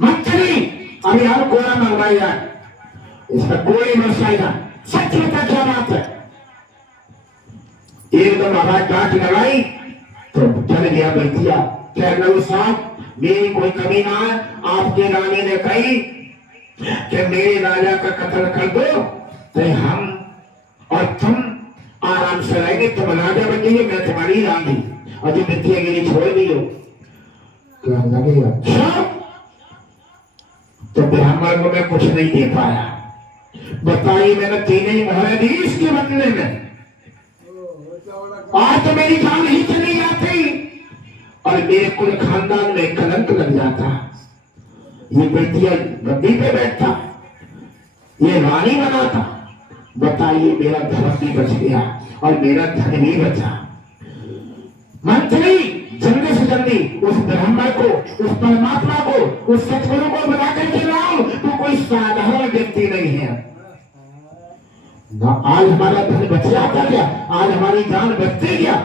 मंत्री अभी हर कोड़ा मंगवाई जाए इसका कोई मसाई ना सच बता क्या बात है। एकदम आवाज डांट लगाई तो चल गया बैठिया कहना साहब मेरी कोई कमी ना है। आपके रानी ने कही कि मेरे राजा का कत्ल कर दो तो हम और तुम आराम से रहेंगे, तुम राजा बन जाइए मैं तुम्हारी रानी और जो मिथियागिरी छोड़ दी हो क्या लगेगा। अच्छा तो ब्राह्मण को मैं कुछ नहीं दे पाया, बताइए मैंने तीन ही मोहरें दी इसके बदले में। आज तो मेरी जान ही चली जाती और मेरे कुल खानदान में कलंक लग जाता। ये बेटिया गद्दी पे बैठता, ये रानी बनाता। बताइए मेरा धर्म भी बच गया और मेरा धन भी बचा। मंत्री जल्दी से जल्दी उस ब्राह्मण को, उस परमात्मा को, उस सतगुरु को बुला करके लाओ तो कोई साधारण व्यक्ति नहीं है। आज हमारा धन बच जाता क्या, आज हमारी जान बचती क्या,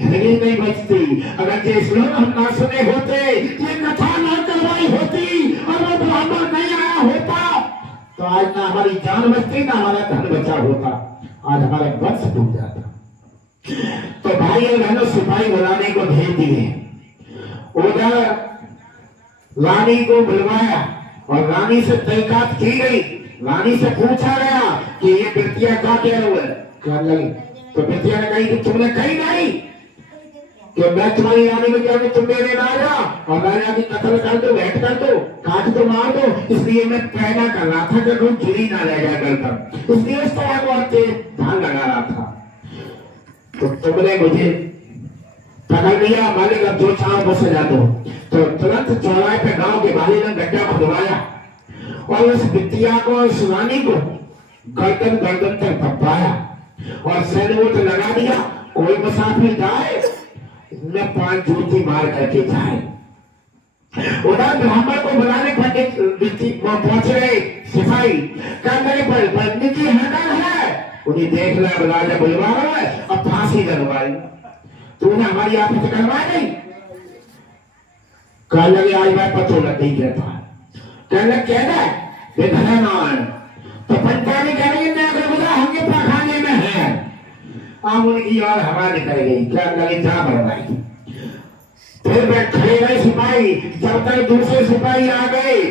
नहीं बचती। अगर ये श्लोक हम ना सुने होते, ये कथा ना करवाई होती और वो ब्राह्मण नहीं आया होता तो आज ना हमारी जान बचती ना हमारा धन बचा होता, आज हमारा वंश डूब जाता। तो भाई और बहनों सिपाही बुलाने को भेज दिए। उधर रानी को बुलवाया और रानी से तहकीकात की गई। रानी से पूछा गया कि ये बिटिया का क्या हुआ क्या लगी तो बिटिया ने कही कि तुमने कही नहीं कि मैं तुम्हारी रानी में क्या तुम मेरे राजा और राजा की कत्ल कर दो, भेंट कर दो, काट दो, मार दो। इसलिए मैं पैदा कर रहा था कि कोई जुड़ी ना रह जाए कर, इसलिए उस तरह को ध्यान लगा रहा था। तो तुमने मुझे पकड़ लिया, मालिक अब जो चाहो वो सजा दो। तो तुरंत चौराहे पे गांव के बाहर ने गड्ढा खुदवाया और उस बिटिया को, उस रानी को गर्दन गर्दन तक पपाया और सैनवोट लगा दिया। कोई मुसाफिर जाए इसमें 5 जूती मार करके जाए। उधर ब्राह्मण को बुलाने पंडित पहुंच रहे सिपाही कहने पर पंडित जी हड़ताल है। उन्हें देख लिया, राजा बुलवा रहा है, अब फांसी लगवाई। तूने हमारी आपस करवा नहीं। कहने लगे आज मैं पत्थर लग नहीं कहता। कहने कहना बेघर नान तो पंचायत कह रही है अगर बुला हमके पखाने में है। आम उनकी और हवा निकल गई। क्या लगे जा बनवाई। फिर बैठे गए सिपाही, जब तक दूसरे सिपाही आ गए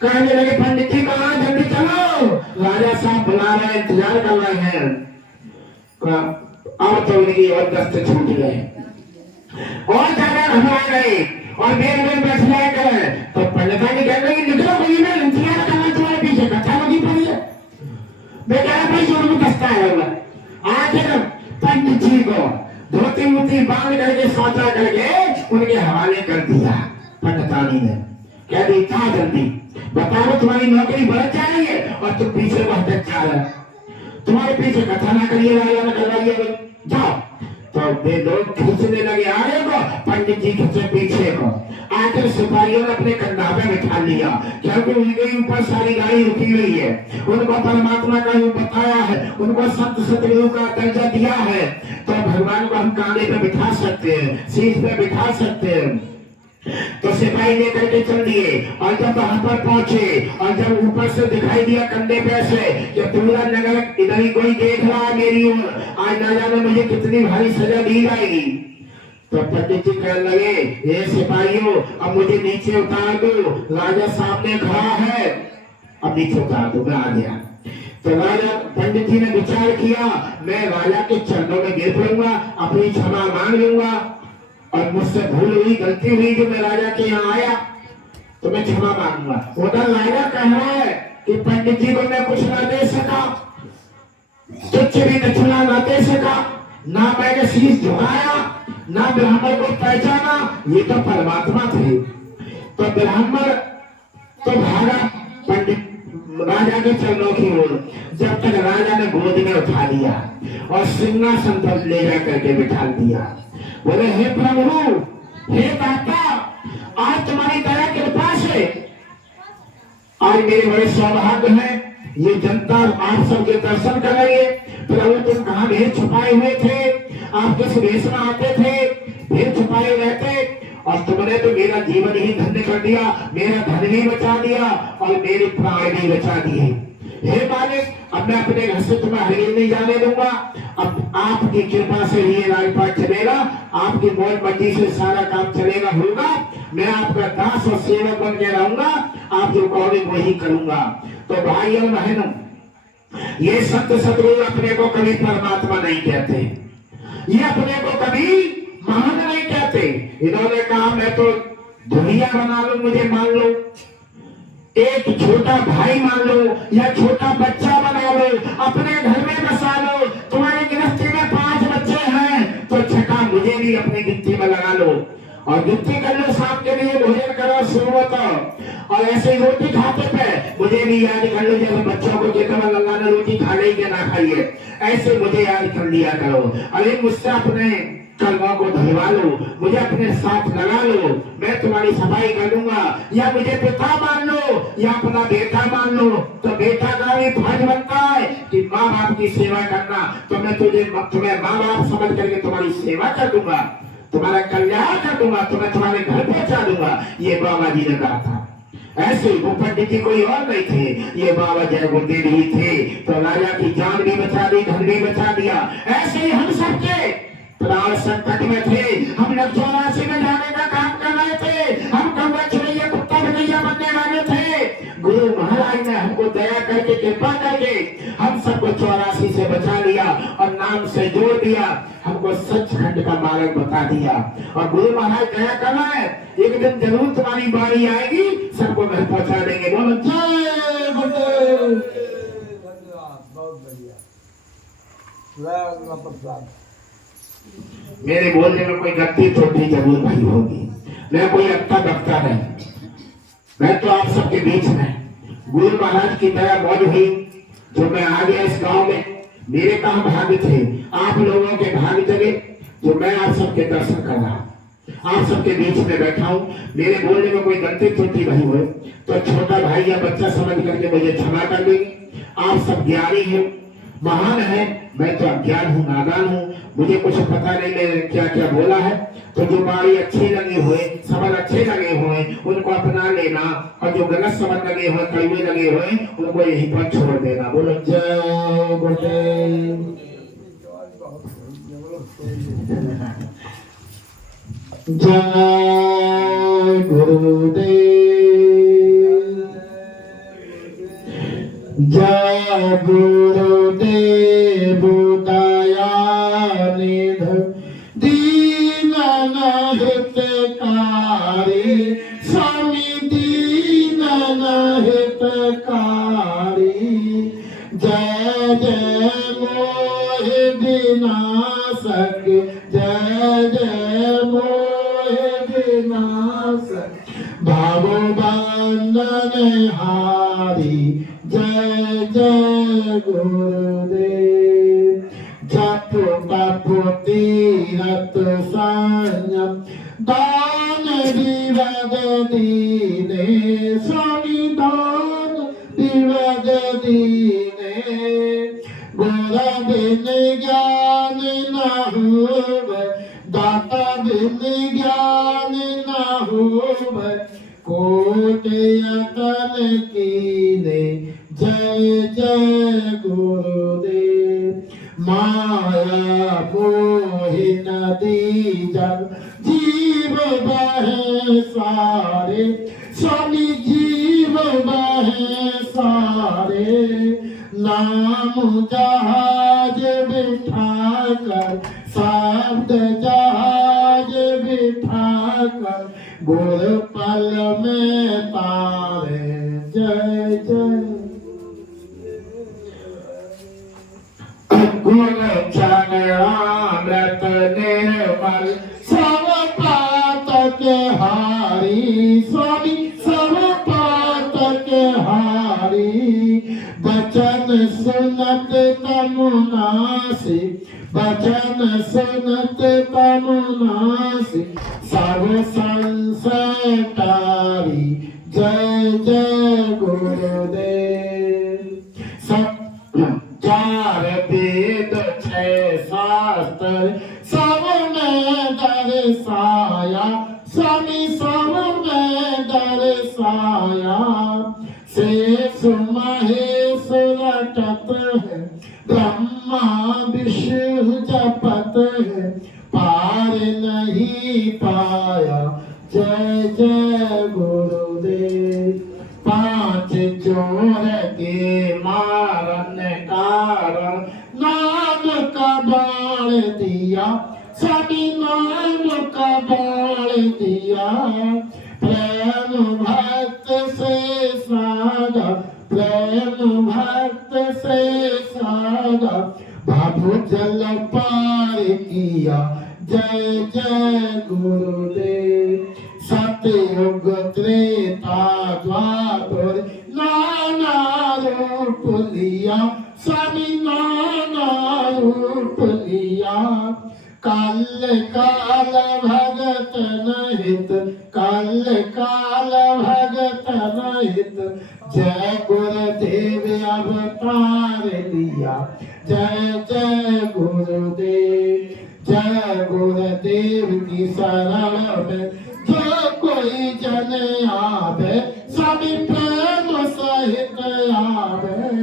कहने लगे पंडित जी कहाँ, जल्दी चलो, राजा साहब बुला रहे हैं, इंतजार कर रहे हैं। अब तो उनकी और दस्त छूट गए और ज्यादा हम आ गए और मेरे बैठ गए। तो पंडित जी कह रहे निकलो कोई ना, इंतजार करना तुम्हारे पीछे कथा लगी पड़ी है। बेचारा भाई जोर कसता है आखिर पंडित जी को धोती मुती बांध करके सोचा करके उनके हवाले कर दिया। पंडितानी ने कह दी था जल्दी बताओ तुम्हारी नौकरी बढ़ जा रही है और तुम पीछे बढ़ते जा रहे, तुम्हारे पीछे कथा ना करिए, राजा ना करवाइए, जाओ। तो वे लोग खींचने लगे आगे को, पंडित जी खींचे पीछे को। आकर सिपाहियों ने अपने कंधा पे बिठा लिया क्योंकि उनके ऊपर सारी गाड़ी रुकी हुई है। उनको परमात्मा का रूप बताया है, उनको संत सतगुरु का दर्जा दिया है। तो भगवान को हम कांधे पे बिठा सकते हैं, सीट पे बिठा सकते हैं। तो सिपाही लेकर के चल दिए और जब वहां पर पहुंचे और जब ऊपर से दिखाई दिया कंधे पे से कि पूरा नगर इधर ही कोई देख रहा है मेरी ओर, आज ना जाने मुझे कितनी भारी सजा दी जाएगी। तो पंडित जी कहने लगे, ये सिपाहियों अब मुझे नीचे उतार दो, राजा सामने खड़ा है, अब नीचे उतार दो, मैं आ गया। तो राजा पंडित जी ने विचार किया, मैं राजा के चरणों में गिर पड़ूंगा, अपनी क्षमा मांग लूंगा और मुझसे भूल हुई, गलती हुई जो मैं राजा के यहाँ आया तो मैं क्षमा मांगूंगा। उधर राजा कह रहा है कि पंडित जी को मैं कुछ ना दे सका, तुच्छ भी दक्षिणा ना दे सका, ना मैंने शीश झुकाया, ना ब्राह्मण को पहचाना, ये तो परमात्मा थे। तो ब्राह्मण तो भागा पंडित राजा के चरणों की ओर, जब तक राजा ने गोद में उठा लिया और सिंहासन पर ले जाकर के बिठा दिया। बोले, हे प्रभु, हे दाता, आज तुम्हारी दया कृपा से आज मेरे बड़े सौभाग्य है, ये जनता आप सबके दर्शन कर रही है। प्रभु तुम कहाँ भेद छुपाए हुए थे, आप किस वेश में आते थे, भेद छुपाए रहते, और तुमने तो मेरा जीवन ही धन्य कर दिया, मेरा धन भी बचा दिया और मेरे प्राण भी बचा दिए। हे मालिक, अब मैं अपने घर से तुम्हें हरील नहीं जाने दूंगा, अब आपकी कृपा से ये राजपाट चलेगा, आपकी मौज मर्जी से सारा काम चलेगा होगा, मैं आपका दास और सेवक बन के रहूंगा, आप जो कहोगे वही करूंगा। तो भाई और बहनों, ये संत सतगुरु अपने को कभी परमात्मा नहीं कहते, ये अपने को कभी महान नहीं कहते। इन्होंने कहा मैं तो दुनिया बना लो, मुझे मान लो, एक छोटा भाई मान लो या छोटा बच्चा बना लो, अपने घर में बसा लो, तुम्हारी गिरफ्ती में 5 बच्चे हैं तो छठा मुझे भी अपनी गिनती में लगा लो और गिनती कर लो, शाम के लिए भोजन करो, सुबह और ऐसे रोटी खाते पे मुझे भी याद कर लो, जैसे बच्चों को जितना लगा ना रोटी खा रही के ना खाइए, ऐसे मुझे याद कर लिया करो। अरे मुझसे अपने कलमों को धलवा लो, मुझे अपने साथ लगा लो, मैं तुम्हारी सफाई कर दूंगा, या मुझे पिता मान लो या अपना बेटा मान लो। तो बेटा का भी फर्ज बनता है कि माँ बाप की सेवा करना, तो मैं तुम्हें माँ बाप समझ करके तुम्हारी सेवा कर दूंगा, तुम्हारा कल्याण कर दूंगा, तुम्हें तुम्हारे घर पहुंचा दूंगा। ये बाबा जी ने कहा था। ऐसे वो पंडित जी कोई और नहीं थे, ये बाबा जय गुरुदेव ही थे। तो राजा की जान भी बचा दी, धन भी बचा दिया। ऐसे ही हम सबके प्राण संकट में थे, हम लोग 84 में जाने का काम कर रहे थे, हम कौवा चिड़ैया कुत्ता भैया बनने वाले थे। गुरु महाराज ने हमको दया करके कृपा करके हम सबको 84 से बचा लिया और नाम से जोड़ दिया, हमको सचखंड का मार्ग बता दिया। और गुरु महाराज दया कर रहा है, एक दिन जरूर तुम्हारी बारी आएगी, सबको घर पहुंचा देंगे। बोलो जय गुरुदेव। बहुत बढ़िया। मेरे बोलने में कोई गलती त्रुटि जरूर भाई होगी, मैं कोई अक्का बकता नहीं, मैं तो आप सबके बीच में गुरु महाराज की दया मौज हुई जो मैं आ गया इस गांव में। मेरे कहाँ भाग्य थे, आप लोगों के भाग्य जगे जो मैं आप सबके दर्शन कर रहा हूँ, आप सबके बीच में बैठा हूँ। मेरे बोलने में कोई गलती त्रुटि नहीं हुई तो छोटा भाई या बच्चा समझ करके मुझे क्षमा कर देंगे। आप सब ज्ञानी हैं, महान है, मैं तो अज्ञान हूँ, नादान हूँ, मुझे कुछ पता नहीं मैंने क्या क्या बोला है। तो जो बारी अच्छी लगी हुए, समझ अच्छे लगे हुए उनको अपना लेना, और जो गलत समझ लगे हुए, कड़वे लगे हुए उनको यहीं पर छोड़ देना। बोलो जय गुरुदेव। जय गुरुदेव। जय गुरुदेव दयानिध दीनन हितकारी, स्वामी दीनन हितकारी। जय जय मोह विनाशक, जय जय मोह विनाशक, भव बंधन हारी। जय जय गुरुदेव। जप तप तीरथ संयम दान विवद दीने, स्वामी दान विवद दीने। गुर बिन ज्ञान न होवे, दाता बिन ज्ञान न खूब कोट यतन कीने जय जय गुरुदेव माया मोहि नदी जग जीव बहे सारे स्वामी जीव बहे सारे नाम जहाज बिठा कर शब्द जहाज बिठा कर गुर पल में तारे जय जय गुण चरणामृत निर्मल सब पात के हारी स्वामी सब पात के हारी बचन सुनत तमुनासी बचन सुनत तमुनासी सब संशय तारी जय जय गुरुदेव सब चार वेद छह शास्त्र सब में दर्शाया स्वामी सब में दर्शाया शेष महेश रटत है ब्रह्मा विष्णु जपत है पार नहीं पाया जय जय गुरुदेव पांच चोर के मारन कारण नाम का बाण दिया सभी नाम का बाण दिया प्रेम भक्त से साधा प्रेम भक्त से साधा बाबू जल पार किया जय जय गुरुदेव सतयुग त्रेता द्वापर नाना रूप लिया स्वामी नाना रूप लिया काल काल भगत नहित काल काल भगत नहित जय गुरुदेव अवतार लिया जय जय गुरुदेव जय गुरुदेव की शरण में जो कोई जन आवे सभी प्रेम सहित आवे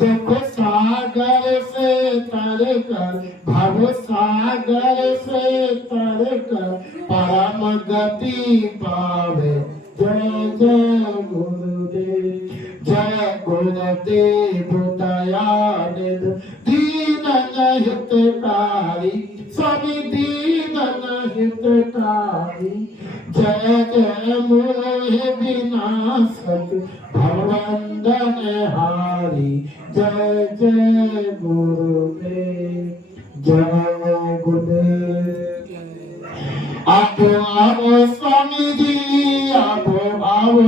दुख सागर से तर कर भव सागर से तर कर परम गति पावे जय जय गुरुदेव जय गुरुदेव दयानिधि दीन हितकारी स्वामी दीन हितकारी जय जय मोहि विनाशक भवंदन हारी जय जय गुरुदेव जय गुरुदेव आप आओ स्वामी जी आप आओ